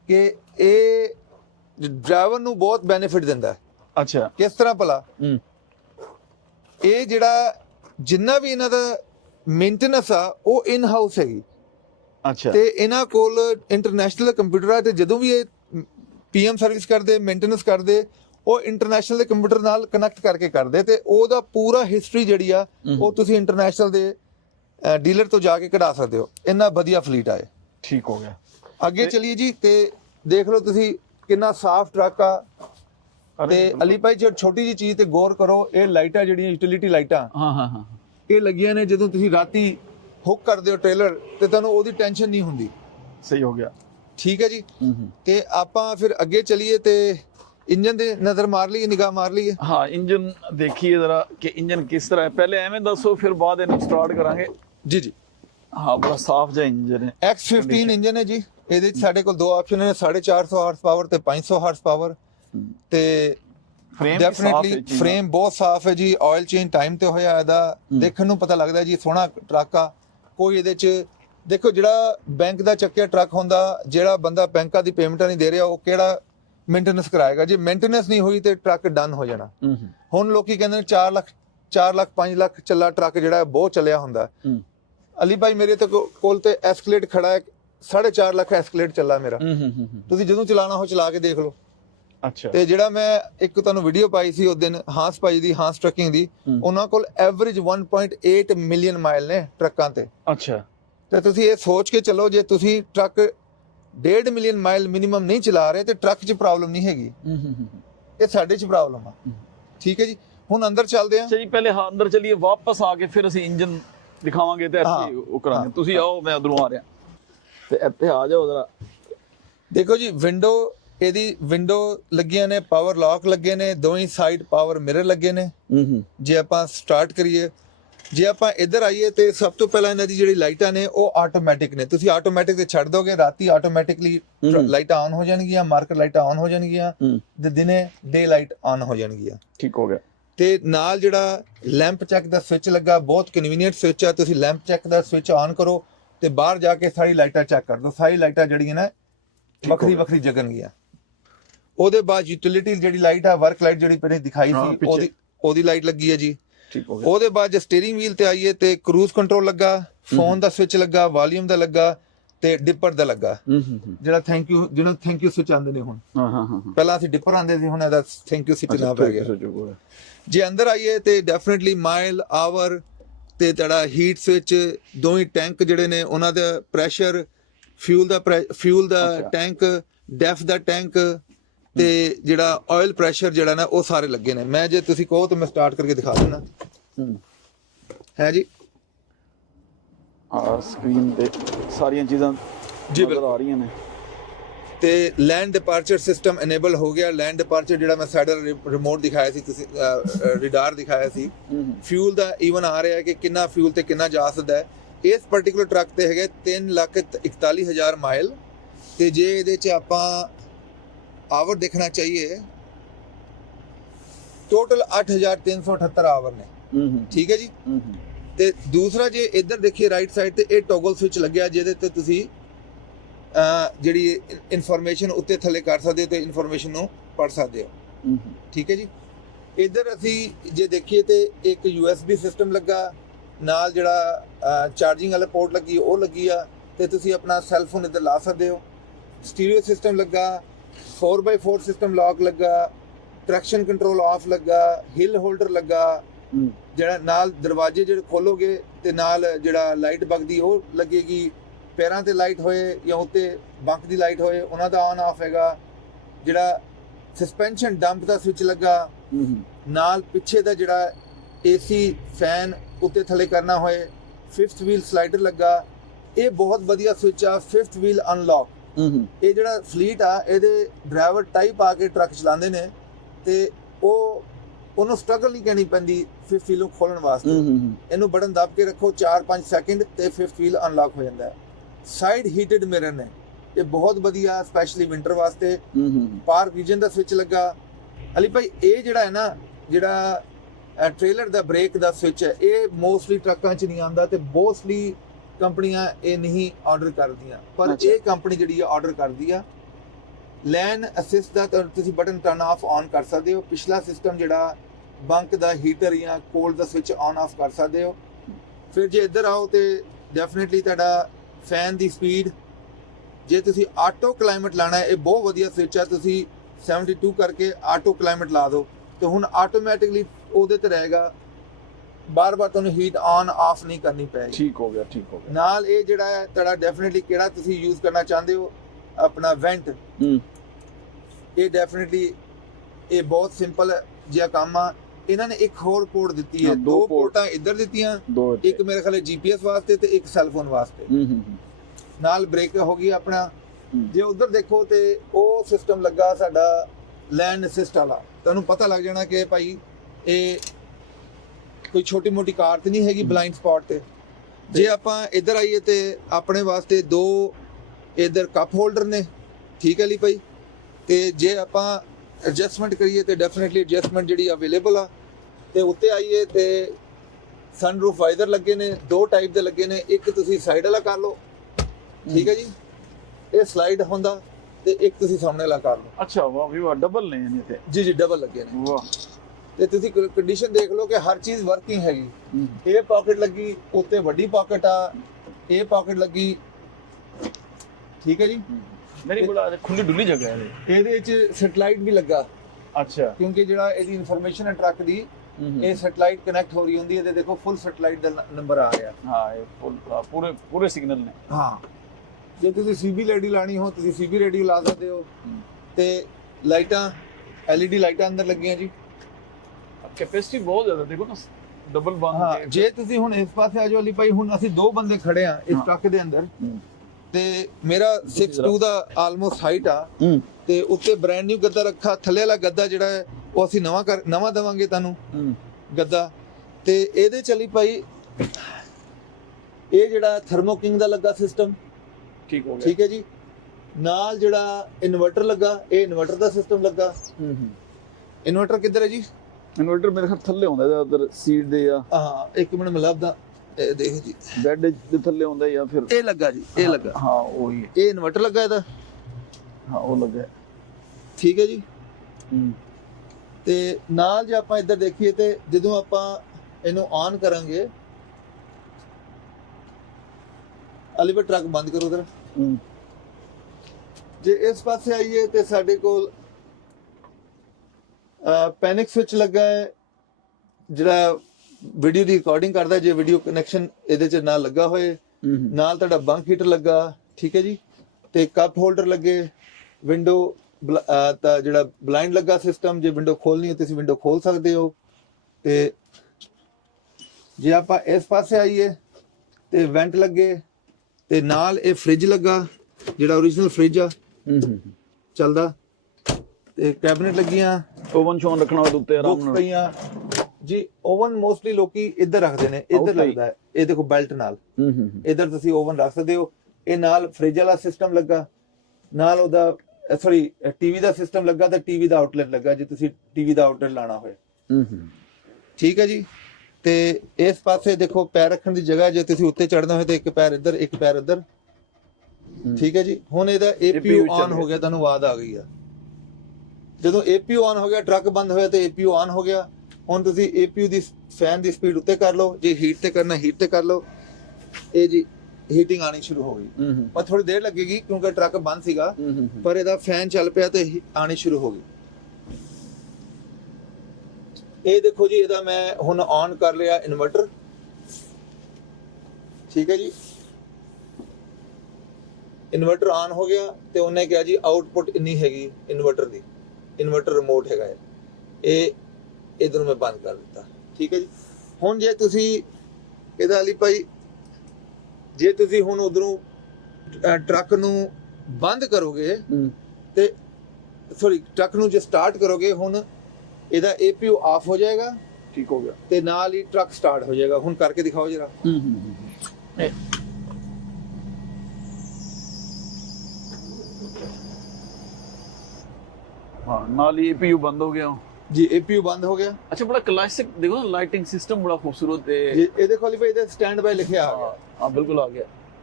ਕਿ ਇਹ ਡਰਾਈਵਰ ਨੂੰ ਬਹੁਤ ਬੈਨੀਫਿਟ ਦਿੰਦਾ ਹੈ। ਅੱਛਾ। ਕਿਸ ਤਰ੍ਹਾਂ ਭਲਾ? ਇਹ ਜਿਹੜਾ ਜਿੰਨਾ ਵੀ ਇਹਨਾਂ ਦਾ ਮੇਨਟੇਨੈਂਸ ਆ ਉਹ ਇਨ ਹਾਊਸ ਹੈਗੀ। ਅੱਛਾ। ਤੇ ਇਹਨਾਂ ਕੋਲ ਇੰਟਰਨੈਸ਼ਨਲ ਕੰਪਿਊਟਰ ਆ ਤੇ ਜਦੋਂ ਵੀ ਇਹ ਪੀਐਮ ਸਰਵਿਸ ਕਰਦੇ, ਮੇਨਟੇਨੈਂਸ ਕਰਦੇ, ਉਹ ਇੰਟਰਨੈਸ਼ਨਲ ਦੇ ਕੰਪਿਊਟਰ ਨਾਲ ਕਨੈਕਟ ਕਰਕੇ ਕਰਦੇ ਤੇ ਉਹਦਾ ਪੂਰਾ ਹਿਸਟਰੀ ਜਿਹੜੀ ਆ ਉਹ ਤੁਸੀਂ ਇੰਟਰਨੈਸ਼ਨਲ ਦੇ ਡੀਲਰ ਤੋਂ ਜਾ ਕੇ ਕਢਾ ਸਕਦੇ ਹੋ। ਇੰਨਾ ਵਧੀਆ ਫਲੀਟ ਆ ਇਹ। ਠੀਕ ਹੋ ਗਿਆ। ਅੱਗੇ ਚਲੀਏ ਜੀ ਤੇ ਦੇਖ ਲਓ ਤੁਸੀਂ ਕਿੰਨਾ ਸਾਫ਼ ਟਰੱਕ ਆ। ਤੇ ਅਲੀ ਭਾਈ ਜੇ ਛੋਟੀ ਜੀ ਚੀਜ਼ ਤੇ ਗੌਰ ਕਰੋ, ਇਹ ਲਾਈਟਾਂ ਜਿਹੜੀਆਂ ਯੂਟਿਲਿਟੀ ਲਾਈਟਾਂ ਹਾਂ ਇਹ ਲੱਗੀਆਂ ਨੇ। ਜਦੋਂ ਤੁਸੀਂ ਰਾਤੀ ਹੁੱਕ ਕਰਦੇ ਹੋ ਟ੍ਰੇਲਰ ਤੇ ਤੁਹਾਨੂੰ ਉਹਦੀ ਟੈਨਸ਼ਨ ਨਹੀਂ ਹੁੰਦੀ। ਸਹੀ ਹੋ ਗਿਆ। ਠੀਕ ਹੈ ਜੀ। ਤੇ ਆਪਾਂ ਫਿਰ ਅੱਗੇ ਚਲੀਏ ਤੇ ਇੰਜਨ ਦੇ ਨਜ਼ਰ ਮਾਰ ਲਈਏ, ਨਿਗਾਹ ਮਾਰ ਲਈਏ। ਹਾਂ, ਇੰਜਨ ਦੇਖੀਏ ਜ਼ਰਾ ਕਿ ਇੰਜਨ ਕਿਸ ਤਰ੍ਹਾਂ ਹੈ। ਪਹਿਲੇ ਐਵੇਂ ਦੱਸੋ, ਫਿਰ ਬਾਅਦ ਇਹਨੂੰ ਸਟਾਰਟ ਕਰਾਂਗੇ। ਜੀ ਜੀ। ਹਾਂ, ਬੜਾ ਸਾਫ਼ ਜਿਹਾ ਇੰਜਨ ਹੈ। X15 ਇੰਜਨ ਹੈ ਜੀ। ਇਹਦੇ 'ਚ ਸਾਡੇ ਕੋਲ ਦੋ ਆਪਸ਼ਨ ਨੇ, 450 ਹਾਰਸ ਪਾਵਰ ਤੇ 500 ਹਾਰਸ ਪਾਵਰ। ਤੇ ਡੈਫੀਨਿਟਲੀ ਫਰੇਮ ਬਹੁਤ ਸਾਫ਼ ਹੈ ਜੀ। ਆਇਲ ਚੇਂਜ ਟਾਈਮ ਤੇ ਹੋਇਆ ਇਹਦਾ। ਦੇਖਣ ਨੂੰ ਪਤਾ ਲੱਗਦਾ ਜੀ ਸੋਹਣਾ ਟਰੱਕ ਆ। ਕੋਈ ਇਹਦੇ 'ਚ ਦੇਖੋ ਜਿਹੜਾ ਬੈਂਕ ਦਾ ਚੱਕਿਆ ਟਰੱਕ ਹੁੰਦਾ, ਜਿਹੜਾ ਬੰਦਾ ਬੈਂਕਾਂ ਦੀ ਪੇਮੈਂਟਾਂ ਨਹੀਂ ਦੇ ਰਿਹਾ, ਉਹ ਕਿਹੜਾ ਮੇਨਟੇਨੈਂਸ ਕਰਾਏਗਾ? ਜੇ ਮੇਨਟੇਨੈਂਸ ਨਹੀਂ ਹੋਈ ਤੇ ਟਰੱਕ ਡਨ ਹੋ ਜਾਣਾ। ਹੁਣ ਲੋਕੀ ਕਹਿੰਦੇ ਨੇ 4 ਲੱਖ 5 ਲੱਖ ਚੱਲਾ ਟਰੱਕ ਜਿਹੜਾ ਬਹੁਤ ਚੱਲਿਆ ਹੁੰਦਾ। ਅਲੀ ਭਾਈ ਮੇਰੇ ਤੇ ਕੋਲ ਤੇ ਐਸਕਲੇਟ ਖੜਾ ਹੈ, 4.5 ਲੱਖ ਐਸਕਲੇਟ ਚੱਲਾ ਮੇਰਾ। ਤੁਸੀਂ ਜਦੋਂ ਚਲਾਣਾ ਹੋ ਚਲਾ ਕੇ ਦੇਖ ਲਓ। ਅੱਛਾ। ਤੇ ਜਿਹੜਾ ਮੈਂ ਇੱਕ ਤੁਹਾਨੂੰ ਵੀਡੀਓ ਪਾਈ ਸੀ ਉਸ ਦਿਨ ਹਾਂਸ ਭਾਈ ਦੀ, ਹਾਂਸ ਟਰੱਕਿੰਗ ਦੀ, ਉਹਨਾਂ ਕੋਲ ਐਵਰੇਜ 1.8 ਮਿਲੀਅਨ ਮਾਈਲ ਨੇ ਟਰੱਕਾਂ ਤੇ। ਅੱਛਾ। ਤੇ ਤੁਸੀਂ ਇਹ ਸੋਚ ਕੇ ਚੱਲੋ, ਜੇ ਤੁਸੀਂ ਟਰੱਕ 1.5 ਮਿਲੀਅਨ ਮਾਈਲ ਮਿਨੀਮਮ ਨਹੀਂ ਚਲਾ ਰਹੇ ਤੇ ਟਰੱਕ 'ਚ ਪ੍ਰੋਬਲਮ ਨਹੀਂ ਹੈਗੀ, ਇਹ ਸਾਡੇ 'ਚ ਪ੍ਰੋਬਲਮ ਆ। ਠੀਕ ਹੈ ਜੀ। ਹੁਣ ਅੰਦਰ ਚੱਲਦੇ ਆ। ਜੀ ਪਹਿਲੇ ਅੰਦਰ ਚਲੀਏ, ਵਾਪਸ ਆ ਕੇ ਫਿਰ ਅਸੀਂ ਇੰਜਨ ਦਿਖਾਵਾਂਗੇ ਤੇ ਇੱਥੇ ਉਹ ਕਰਾਂਗੇ। ਤੁਸੀਂ ਆਓ, ਮੈਂ ਉਧਰੋਂ ਆ ਰਿਹਾ ਤੇ ਇੱਥੇ ਆ ਜਾਓ ਜ਼ਰਾ। ਦੇਖੋ ਜੀ, ਇਹਦੀ ਵਿੰਡੋ ਲੱਗੀਆਂ ਨੇ, ਪਾਵਰ ਲੌਕ ਲੱਗੇ ਨੇ, ਦੋਵੇਂ ਸਾਈਡ ਪਾਵਰ ਮਿਰਰ ਲੱਗੇ ਨੇ। ਜੇ ਆਪਾਂ ਸਟਾਰਟ ਕਰੀਏ, ਜੇ ਆਪਾਂ ਇੱਧਰ ਆਈਏ ਤੇ ਸਭ ਤੋਂ ਪਹਿਲਾਂ ਇਹਨਾਂ ਦੀ ਜਿਹੜੀ ਲਾਈਟਾਂ ਨੇ ਉਹ ਆਟੋਮੈਟਿਕ ਨੇ। ਤੁਸੀਂ ਆਟੋਮੈਟਿਕ ਤੇ ਛੱਡ ਦੋਗੇ, ਰਾਤੀ ਆਟੋਮੈਟਿਕਲੀ ਲਾਈਟਾਂ ਆਨ ਹੋ ਜਾਣਗੀਆਂ, ਮਾਰਕਰ ਲਾਈਟਾਂ ਆਨ ਹੋ ਜਾਣਗੀਆਂ ਤੇ ਦਿਨੇ ਡੇ ਲਾਈਟ ਆਨ ਹੋ ਜਾਣਗੀਆਂ। ਠੀਕ ਹੋ ਗਿਆ। ਤੇ ਨਾਲ ਜਿਹੜਾ ਲੈਂਪ ਚੈੱਕ ਦਾ ਸਵਿਚ ਲੱਗਾ, ਬਹੁਤ ਕਨਵੀਨੀਅੰਟ ਸਵਿਚ ਆ। ਤੁਸੀਂ lamp check the switch on ਕਰੋ ਤੇ ਬਾਹਰ ਜਾ ਕੇ ਸਾਰੀ ਲਾਈਟਾਂ ਚੈੱਕ ਕਰ ਦਿਓ। ਸਾਰੀ ਲਾਈਟਾਂ ਜਿਹੜੀਆਂ ਨੇ ਵੱਖਰੀ ਜਗਣਗੀਆਂ। ਉਹਦੇ ਬਾਅਦ ਯੂਟਿਲਿਟੀ ਜਿਹੜੀ ਲਾਈਟ ਆ, ਵਰਕ ਲਾਈਟ ਜਿਹੜੀ ਪਹਿਲੇ ਦਿਖਾਈ ਸੀ, ਉਹਦੀ ਲਾਈਟ ਲੱਗੀ ਹੈ ਜੀ। ਉਹਦੇ ਬਾਅਦ ਜੇ ਸਟੀਅਰਿੰਗ ਵੀਲ ਤੇ ਆਈਏ ਤੇ ਕਰੂਜ਼ ਕੰਟਰੋਲ ਲੱਗਾ, ਫੋਨ ਦਾ ਸਵਿਚ ਲੱਗਾ, ਵਾਲੀਅਮ ਦਾ ਲੱਗਾ ਤੇ ਡਿੱਪਰ ਦਾ ਲੱਗਾ। ਜਿਹੜਾ ਥੈਂਕ ਯੂ ਸਵਿਚ ਆਉਂਦੇ ਨੇ ਹੁਣ। ਪਹਿਲਾਂ ਅਸੀਂ ਡਿੱਪਰ ਆਉਂਦੇ ਸੀ, ਹੁਣ ਇਹਦਾ ਥੈਂਕ ਯੂ ਸਵਿਚ ਨਾ ਪੈ ਗਿਆ। ਜੇ ਅੰਦਰ ਆਈਏ ਤੇ ਡੈਫੀਨਿਟਲੀ ਮਾਈਲ, ਆਵਰ ਤੇ ਤੁਹਾਡਾ ਹੀਟ ਸਵਿਚ, ਦੋਵੇਂ ਟੈਂਕ ਜਿਹੜੇ ਨੇ ਉਹਨਾਂ ਦਾ ਪ੍ਰੈਸ਼ਰ, ਫਿਊਲ ਦਾ ਟੈਂਕ, ਡੈਫ ਦਾ ਟੈਂਕ ਤੇ ਜਿਹੜਾ ਆਇਲ ਪ੍ਰੈਸ਼ਰ ਜਿਹੜਾ ਨਾ ਉਹ ਸਾਰੇ ਲੱਗੇ ਨੇ। ਮੈਂ ਜੇ ਤੁਸੀਂ ਕਹੋ ਤਾਂ ਮੈਂ ਸਟਾਰਟ ਕਰਕੇ ਦਿਖਾ ਦਿੰਦਾ। ਹੈ ਜੀ। ਸਕਰੀਨ ਤੇ ਸਾਰੀਆਂ ਚੀਜ਼ਾਂ ਨਜ਼ਰ ਆ ਰਹੀਆਂ ਨੇ। ਤੇ ਲੈਂਡ ਡਿਪਾਰਚਰ ਸਿਸਟਮ ਇਨੇਬਲ ਹੋ ਗਿਆ। ਲੈਂਡ ਡਿਪਾਰਚਰ ਜਿਹੜਾ ਮੈਂ ਸਾਈਡਰ ਰਿਮੋਟ ਦਿਖਾਇਆ ਸੀ, ਤੁਸੀਂ ਰਿਡਾਰ ਦਿਖਾਇਆ ਸੀ। ਫਿਊਲ ਦਾ ਈਵਨ ਆ ਰਿਹਾ ਕਿ ਕਿੰਨਾ ਫਿਊਲ ਤੇ ਕਿੰਨਾ ਜਾ ਸਕਦਾ ਹੈ। ਇਸ ਪਾਰਟਿਕੂਲਰ ਟਰੱਕ ਤੇ ਹੈਗੇ 3,41,000 ਮਾਈਲ। ਤੇ ਜੇ ਇਹਦੇ 'ਚ ਆਪਾਂ ਆਵਰ ਦੇਖਣਾ ਚਾਹੀਏ, ਟੋਟਲ 8,378 ਆਵਰ ਨੇ। ਠੀਕ ਹੈ ਜੀ। ਤੇ ਦੂਸਰਾ ਜੇ ਇੱਧਰ ਦੇਖੀਏ ਰਾਈਟ ਸਾਈਡ ਤੇ, ਇਹ ਟੋਗਲ ਸਵਿਚ ਲੱਗਿਆ ਜਿਹਦੇ ਤੇ ਤੁਸੀਂ ਜਿਹੜੀ ਇਨਫੋਰਮੇਸ਼ਨ ਉੱਤੇ ਥੱਲੇ ਕਰ ਸਕਦੇ ਹੋ ਤੇ ਇਨਫੋਰਮੇਸ਼ਨ ਨੂੰ ਪੜ੍ਹ ਸਕਦੇ ਹੋ। ਠੀਕ ਹੈ ਜੀ। ਇੱਧਰ ਅਸੀਂ ਜੇ ਦੇਖੀਏ ਤੇ ਇੱਕ USB ਸਿਸਟਮ ਲੱਗਾ, ਨਾਲ ਜਿਹੜਾ ਚਾਰਜਿੰਗ ਵਾਲਾ ਪੋਰਟ ਲੱਗੀ ਉਹ ਲੱਗੀ ਆ, ਤੇ ਤੁਸੀਂ ਆਪਣਾ ਸੈੱਲਫੋਨ ਇੱਧਰ ਲਾ ਸਕਦੇ ਹੋ। ਸਟੀਰੀਓ ਸਿਸਟਮ ਲੱਗਾ, 4x4 ਸਿਸਟਮ ਲੌਕ ਲੱਗਾ, ਟਰੈਕਸ਼ਨ ਕੰਟਰੋਲ ਆਫ ਲੱਗਾ, ਹਿਲ ਹੋਲਡਰ ਲੱਗਾ, ਜਿਹੜਾ ਨਾਲ ਦਰਵਾਜ਼ੇ ਜਿਹੜੇ ਖੋਲੋਗੇ ਤੇ ਨਾਲ ਜਿਹੜਾ ਲਾਈਟ ਬਗਦੀ ਉਹ ਲੱਗੇਗੀ। ਪੈਰਾਂ ਤੇ ਲਾਈਟ ਹੋਏ ਜਾਂ ਉੱਤੇ ਬੰਕ ਦੀ ਲਾਈਟ ਹੋਏ ਉਹਨਾਂ ਦਾ ਆਨ ਆਫ ਹੈਗਾ। ਜਿਹੜਾ ਸਸਪੈਂਸ਼ਨ ਡੰਪ ਦਾ ਸਵਿਚ ਲੱਗਾ, ਨਾਲ ਪਿੱਛੇ ਦਾ ਜਿਹੜਾ AC ਫੈਨ ਉੱਤੇ ਥੱਲੇ ਕਰਨਾ ਹੋਏ, 5th ਵੀਲ ਸਲਾਈਡਰ ਲੱਗਾ। ਇਹ ਬਹੁਤ ਵਧੀਆ ਸਵਿਚ ਆ। 5th wheel unlock. ਇਹ ਜਿਹੜਾ ਫਲੀਟ ਆ, ਇਹਦੇ ਡਰਾਈਵਰ ਟਾਈਪ ਆ ਕੇ ਟਰੱਕ ਚਲਾਉਂਦੇ ਨੇ ਤੇ ਉਹਨੂੰ ਸਟਰਗਲ ਨਹੀਂ ਕਰਨੀ ਪੈਂਦੀ 5th ਵੀਲ ਨੂੰ ਖੋਲਣ ਵਾਸਤੇ। ਇਹਨੂੰ ਬਟਨ ਦੱਬ ਕੇ ਰੱਖੋ 4-5 ਸੈਕਿੰਡ ਤੇ 5th ਵੀਲ ਅਨਲੌਕ ਹੋ ਜਾਂਦਾ ਹੈ। ਸਾਈਡ ਹੀਟਡ ਮਿਰਰ ਨੇ, ਇਹ ਬਹੁਤ ਵਧੀਆ, ਸਪੈਸ਼ਲੀ ਵਿੰਟਰ ਵਾਸਤੇ। ਪਾਰਕ ਵਿਜ਼ਨ ਦਾ ਸਵਿਚ ਲੱਗਾ। ਅਲੀ ਭਾਈ ਇਹ ਜਿਹੜਾ ਹੈ ਨਾ, ਜਿਹੜਾ ਟ੍ਰੇਲਰ ਦਾ ਬ੍ਰੇਕ ਦਾ ਸਵਿਚ ਹੈ, ਇਹ ਮੋਸਟਲੀ ਟਰੱਕਾਂ 'ਚ ਨਹੀਂ ਆਉਂਦਾ ਤੇ ਮੋਸਟਲੀ ਕੰਪਨੀਆਂ ਇਹ ਨਹੀਂ ਆਰਡਰ ਕਰਦੀਆਂ, ਪਰ ਇਹ ਕੰਪਨੀ ਜਿਹੜੀ ਆ ਆਰਡਰ ਕਰਦੀ ਆ। ਲੈਨ ਅਸਿਸਟ ਦਾ ਤੁਸੀਂ ਬਟਨ ਟਰਨ ਆਫ ਔਨ ਕਰ ਸਕਦੇ ਹੋ। ਪਿਛਲਾ ਸਿਸਟਮ ਜਿਹੜਾ ਬੰਕ ਦਾ ਹੀਟਰ ਜਾਂ cold the switch on off ਕਰ ਸਕਦੇ ਹੋ। ਫਿਰ ਜੇ ਇੱਧਰ ਆਓ ਤੇ ਡੈਫੀਨਿਟਲੀ ਤੁਹਾਡਾ ਫੈਨ ਦੀ ਸਪੀਡ, ਜੇ ਤੁਸੀਂ ਆਟੋ ਕਲਾਈਮੇਟ ਲਾਣਾ ਹੈ, ਇਹ ਬਹੁਤ ਵਧੀਆ ਸਵਿਚ ਆ। ਤੁਸੀਂ 72 ਕਰਕੇ ਆਟੋ ਕਲਾਈਮੇਟ ਲਾ ਦਿਓ ਤੇ ਹੁਣ ਆਟੋਮੈਟਿਕਲੀ ਉਹਦੇ ਤੇ ਰਹੇਗਾ, ਬਾਰ-ਬਾਰ ਤੁਹਾਨੂੰ ਹੀਟ ਔਨ ਆਫ ਨਹੀਂ ਕਰਨੀ ਪਏਗੀ। ਠੀਕ ਹੋ ਗਿਆ, ਠੀਕ ਹੋ ਗਿਆ। ਨਾਲ ਇਹ ਜਿਹੜਾ ਹੈ ਤੁਹਾਡਾ ਡੈਫੀਨਿਟਲੀ ਕਿਹੜਾ ਤੁਸੀਂ ਯੂਜ਼ ਕਰਨਾ ਚਾਹੁੰਦੇ ਹੋ ਆਪਣਾ ਵੈਂਟ, ਇਹ ਡੈਫੀਨਿਟਲੀ ਇਹ ਬਹੁਤ ਸਿੰਪਲ ਜਿਹਾ ਕੰਮ ਆ। ਇਹਨਾਂ ਨੇ ਇੱਕ ਹੋਰ ਪੋਰਟ ਦਿੱਤੀ ਹੈ, ਦੋ ਪੋਰਟਾਂ ਇੱਧਰ ਦਿੱਤੀਆਂ, ਇੱਕ ਮੇਰੇ ਖਿਆਲ GPS ਵਾਸਤੇ ਤੇ ਇੱਕ ਸੈੱਲਫੋਨ ਵਾਸਤੇ। ਨਾਲ ਬ੍ਰੇਕ ਹੋ ਗਈ ਆਪਣਾ। ਜੇ ਉਧਰ ਦੇਖੋ ਤੇ ਉਹ ਸਿਸਟਮ ਲੱਗਾ ਸਾਡਾ ਲੈਂਡ ਅਸਿਸਟ ਵਾਲਾ, ਤੁਹਾਨੂੰ ਪਤਾ ਲੱਗ ਜਾਣਾ ਕਿ ਭਾਈ ਇਹ ਕੋਈ ਛੋਟੀ ਮੋਟੀ ਕਾਰ ਤੇ ਨਹੀਂ ਹੈਗੀ ਬਲਾਈਂਡ ਸਪੌਟ ਤੇ। ਜੇ ਆਪਾਂ ਇੱਧਰ ਆਈਏ ਤੇ ਆਪਣੇ ਵਾਸਤੇ ਦੋ ਇੱਧਰ ਕੱਪ ਹੋਲਡਰ ਨੇ, ਠੀਕ ਹੈ ਲਈ ਭਾਈ। ਤੇ ਜੇ ਆਪਾਂ ਐਡਜਸਟਮੈਂਟ ਕਰੀਏ ਤੇ ਡੈਫੀਨਿਟਲੀ ਐਡਜਸਟਮੈਂਟ ਜਿਹੜੀ ਅਵੇਲੇਬਲ ਆ। ਤੇ ਉੱਤੇ ਆਈਏ ਤੇ ਸਨਰੂਫ ਵਾਈਜ਼ਰ ਲੱਗੇ ਨੇ, ਦੋ ਟਾਈਪ ਦੇ ਲੱਗੇ ਨੇ। ਇੱਕ ਤੁਸੀਂ ਸਾਈਡ ਵਾਲਾ ਕਰ ਲਓ, ਠੀਕ ਹੈ ਜੀ, ਇਹ ਸਲਾਈਡ ਹੁੰਦਾ, ਤੇ ਇੱਕ ਤੁਸੀਂ ਸਾਹਮਣੇ ਵਾਲਾ ਕਰ ਲਓ। ਅੱਛਾ, ਵਾਹ ਵੀ ਵਾਹ, ਡਬਲ ਨੇ ਇਹਨੇ ਤੇ। ਜੀ ਜੀ, ਡਬਲ ਲੱਗੇ ਨੇ। ਵਾਹ। ਤੇ ਤੁਸੀਂ ਕੰਡੀਸ਼ਨ ਦੇਖ ਲਓ ਕਿ ਹਰ ਚੀਜ਼ ਵਰਕਿੰਗ ਹੈਗੀ। ਇਹ ਪਾਕਟ ਲੱਗੀ, ਉੱਤੇ ਵੱਡੀ ਪਾਕਟ ਆ, ਇਹ ਪਾਕਟ ਲੱਗੀ, ਠੀਕ ਹੈ ਜੀ। ਮੇਰੀ ਬੜਾ ਖੁੱਲੀ ਡੁੱਲੀ ਜਗ੍ਹਾ ਹੈ ਇਹਦੇ ਵਿੱਚ ਸੈਟਲਾਈਟ ਵੀ ਲੱਗਾ। ਅੱਛਾ, ਕਿਉਂਕਿ ਜਿਹੜਾ ਇਹਦੀ ਇਨਫੋਰਮੇਸ਼ਨ ਹੈ ਟਰੱਕ ਦੀ, ਇਹ ਸੈਟਲਾਈਟ ਕਨੈਕਟ ਹੋ ਰਹੀ ਹੁੰਦੀ ਹੈ। ਤੇ ਦੇਖੋ ਫੁੱਲ ਸੈਟਲਾਈਟ ਦਾ ਨੰਬਰ ਆ ਰਿਹਾ। ਹਾਂ, ਇਹ ਪੂਰੇ ਪੂਰੇ ਸਿਗਨਲ ਨੇ। ਹਾਂ, ਜੇ ਤੁਸੀਂ ਸੀਬੀ ਰੇਡੀ ਲਾਣੀ ਹੋ ਤੁਸੀਂ ਸੀਬੀ ਰੇਡੀ ਲਾ ਸਕਦੇ ਹੋ। ਤੇ ਲਾਈਟਾਂ LED ਲਾਈਟਾਂ ਅੰਦਰ ਲੱਗੀਆਂ ਜੀ। ਕੈਪੈਸਿਟੀ ਬਹੁਤ ਜ਼ਿਆਦਾ, ਦੇਖੋ ਨਾ, ਡਬਲ ਬੰਦ। ਹਾਂ, ਜੇ ਤੁਸੀਂ ਹੁਣ ਇਸ ਪਾਸੇ ਆ ਜਾਓ ਅਲੀ ਭਾਈ, ਹੁਣ ਅਸੀਂ ਦੋ ਬੰਦੇ ਖੜੇ ਆ ਇਸ ਟਰੱਕ ਦੇ ਅੰਦਰ, ਤੇ ਮੇਰਾ 6'2" ਦਾ ਆਲਮੋਸਟ ਹਾਈਟ ਆ। ਤੇ ਉੱਤੇ ਬ੍ਰਾਂਡ ਨਿਊ ਗੱਦਾ ਰੱਖਾ, ਥੱਲੇ ਵਾਲਾ ਗੱਦਾ ਜਿਹੜਾ ਹੈ ਉਹ ਅਸੀਂ ਨਵਾਂ ਦੇਵਾਂਗੇ ਤੁਹਾਨੂੰ ਗੱਦਾ। ਤੇ ਇਹਦੇ ਚਲੀ ਭਾਈ ਇਹ ਜਿਹੜਾ ਥਰਮੋ ਕਿੰਗ ਦਾ ਲੱਗਾ ਸਿਸਟਮ, ਠੀਕ ਹੋ ਗਿਆ, ਠੀਕ ਹੈ ਜੀ। ਨਾਲ ਜਿਹੜਾ ਇਨਵਰਟਰ ਲੱਗਾ, ਇਹ ਇਨਵਰਟਰ ਦਾ ਸਿਸਟਮ ਲੱਗਾ। ਇਨਵਰਟਰ ਕਿੱਧਰ ਹੈ ਜੀ? ਇਨਵਰਟਰ ਮੇਰੇ ਖਿਆਲ ਥੱਲੇ ਹੁੰਦਾ ਜਾਂ ਉਧਰ ਸੀਟ ਦੇ ਆ। ਹਾਂ, ਇੱਕ ਮਿੰਟ ਮੈਂ ਲੱਭਦਾ। ਇਹ ਦੇਖੋ ਜੀ, ਬੈੱਡ ਦੇ ਥੱਲੇ ਹੁੰਦਾ ਜਾਂ ਫਿਰ ਇਹ ਲੱਗਾ ਜੀ, ਇਹ ਲੱਗਾ। ਹਾਂ, ਉਹੀ ਹੈ, ਇਹ ਇਨਵਰਟਰ ਲੱਗਾ ਇਹਦਾ। ਹਾਂ, ਉਹ ਲੱਗਾ, ਠੀਕ ਹੈ ਜੀ। ਤੇ ਨਾਲ ਜੇ ਆਪਾਂ ਇੱਧਰ ਦੇਖੀਏ ਤੇ ਜਦੋਂ ਆਪਾਂ ਇਹਨੂੰ ਔਨ ਕਰਾਂਗੇ, ਅਲੀਵਰ ਟਰੱਕ ਬੰਦ ਕਰੋ ਉਧਰ। ਜੇ ਇਸ ਪਾਸੇ ਆਈਏ ਤੇ ਸਾਡੇ ਕੋਲ ਪੈਨਿਕ ਸਵਿਚ ਲੱਗਾ ਹੈ, ਜਿਹੜਾ ਵੀਡੀਓ ਦੀ ਰਿਕਾਰਡਿੰਗ ਕਰਦਾ। ਜੇ ਵੀਡੀਓ ਕਨੈਕਸ਼ਨ ਇਹਦੇ ਚ ਨਾਲ ਲੱਗਾ ਹੋਏ, ਨਾਲ ਤੁਹਾਡਾ ਬੰਕ ਹੀਟਰ ਲੱਗਾ, ਠੀਕ ਹੈ ਜੀ। ਤੇ ਕੱਪ ਹੋਲਡਰ ਲੱਗੇ, ਵਿੰਡੋ ਤਾਂ ਜਿਹੜਾ ਬਲਾਈਂਡ ਲੱਗਾ ਸਿਸਟਮ, ਜੇ ਵਿੰਡੋ ਖੋਲਣੀ ਹੈ ਤੁਸੀਂ ਵਿੰਡੋ ਖੋਲ ਸਕਦੇ ਹੋ। ਤੇ ਜੇ ਆਪਾਂ ਇਸ ਪਾਸੇ ਆਈਏ ਤੇ ਵੈਂਟ ਲੱਗੇ, ਤੇ ਨਾਲ ਇਹ ਫ੍ਰਿਜ ਲੱਗਾ, ਜਿਹੜਾ ਓਰੀਜਨਲ ਫ੍ਰਿਜ ਆ ਚੱਲਦਾ। ਤੇ ਕੈਬਨਿਟ ਲੱਗੀਆਂ, ਓਵਨ ਸ਼ੋਨ ਰੱਖਣਾ ਉਹਦੇ ਉੱਤੇ ਆਰਾਮ ਨਾਲ ਪਈਆਂ ਜੀ। ਓਵਨ ਮੋਸਟਲੀ ਲੋਕੀ ਇੱਧਰ ਰੱਖਦੇ ਨੇ, ਇੱਧਰ ਲੱਗਦਾ ਹੈ। ਇਹ ਦੇਖੋ ਬੈਲਟ ਨਾਲ ਇੱਧਰ ਤੁਸੀਂ ਓਵਨ ਰੱਖ ਸਕਦੇ ਹੋ। ਇਹ ਨਾਲ ਫ੍ਰਿਜ ਵਾਲਾ ਸਿਸਟਮ ਲੱਗਾ, ਨਾਲ ਉਹਦਾ ਟੀਵੀ ਦਾ ਸਿਸਟਮ ਲੱਗਾ, ਤੇ ਟੀਵੀ ਦਾ ਆਊਟਲੈਟ ਲੱਗਾ ਜੇ ਤੁਸੀਂ ਟੀਵੀ ਦਾ ਆਊਟਲੈਟ ਲਾਣਾ ਹੋਏ। ਠੀਕ ਹੈ ਜੀ। ਤੇ ਇਸ ਪਾਸੇ ਦੇਖੋ ਪੈਰ ਰੱਖਣ ਦੀ ਜਗ੍ਹਾ, ਜੇ ਤੁਸੀਂ ਉੱਤੇ ਚੜਨਾ ਹੋਏ ਤੇ ਇੱਕ ਪੈਰ ਇੱਧਰ, ਇੱਕ ਪੈਰ ਇੱਧਰ, ਠੀਕ ਹੈ ਜੀ। ਹੁਣ ਇਹਦਾ APU ਆਨ ਹੋ ਗਿਆ, ਤੁਹਾਨੂੰ ਆਵਾਜ਼ ਆ ਗਈ ਆ। ਜਦੋਂ APU ਆਨ ਹੋ ਗਿਆ, ਟਰੱਕ ਬੰਦ ਹੋਇਆ ਤੇ APU ਆਨ ਹੋ ਗਿਆ। ਹੁਣ ਤੁਸੀਂ APU ਦੀ ਫੈਨ ਦੀ ਸਪੀਡ ਉੱਤੇ ਕਰ ਲਓ, ਜੇ ਹੀਟ ਤੇ ਕਰਨਾ ਹੀਟ ਤੇ ਕਰ ਲਓ। ਇਹ ਜੀ ਹੀਟਿੰਗ ਆਣੀ ਸ਼ੁਰੂ ਹੋ ਗਈ। ਪਰ ਥੋੜੀ ਦੇਰ ਲੱਗੇਗੀ ਕਿਉਂਕਿ ਟਰੱਕ ਬੰਦ ਸੀਗਾ, ਪਰ ਇਹਦਾ ਫੈਨ ਚੱਲ ਪਿਆ ਤੇ ਆਣੀ ਸ਼ੁਰੂ ਹੋ ਗਈ। ਇਹ ਦੇਖੋ ਜੀ, ਇਹਦਾ ਮੈਂ ਹੁਣ ਔਨ ਕਰ ਲਿਆ ਇਨਵਰਟਰ, ਠੀਕ ਹੈ ਜੀ। ਇਨਵਰਟਰ ਆਨ ਹੋ ਗਿਆ ਤੇ ਉਹਨੇ ਕਿਹਾ ਜੀ ਆਊਟਪੁੱਟ ਇੰਨੀ ਹੈਗੀ ਇਨਵਰਟਰ ਦੀ। ਇਨਵਰਟਰ ਰਿਮੋਟ ਹੈਗਾ ਇਹ ਇਧਰ ਮੈਂ ਬੰਦ ਕਰ ਦਿੱਤਾ, ਠੀਕ ਹੈ ਜੀ। ਹੁਣ ਜੇ ਤੁਸੀਂ ਇਹਦਾ ਲਈ ਭਾਈ, ਜੇ ਤੁਸੀਂ ਹੁਣ ਉਧਰੋਂ ਟਰੱਕ ਨੂੰ ਬੰਦ ਕਰੋਗੇ ਤੇ ਟਰੱਕ ਨੂੰ ਜੇ ਸਟਾਰਟ ਕਰੋਗੇ, ਹੁਣ ਇਹਦਾ APU ਆਫ ਹੋ ਜਾਏਗਾ, ਠੀਕ ਹੋ ਗਿਆ। ਤੇ ਨਾਲ ਹੀ ਟਰੱਕ ਸਟਾਰਟ ਹੋ ਜਾਏਗਾ। ਹੁਣ ਕਰਕੇ ਦਿਖਾਓ ਜਰਾ। ਹਾਂ, ਨਾਲ ਹੀ APU ਬੰਦ ਹੋ ਗਿਆ ਜੀ, APU ਬੰਦ ਹੋ ਗਿਆ। ਅੱਛਾ, ਬੜਾ ਕਲਾਸਿਕ ਦੇਖੋ ਨਾ, ਲਾਈਟਿੰਗ ਸਿਸਟਮ ਬੜਾ ਖੂਬਸੂਰਤ ਹੈ ਜੀ। ਇਹ ਦੇਖੋ ਲਈ ਭਾਈ, ਇਹਦੇ ਸਟੈਂਡ ਬਾਈ ਲਿਖਿਆ ਆ ਗਿਆ। ਹਾਂ, ਬਿਲਕੁਲ ਆ ਗਿਆ।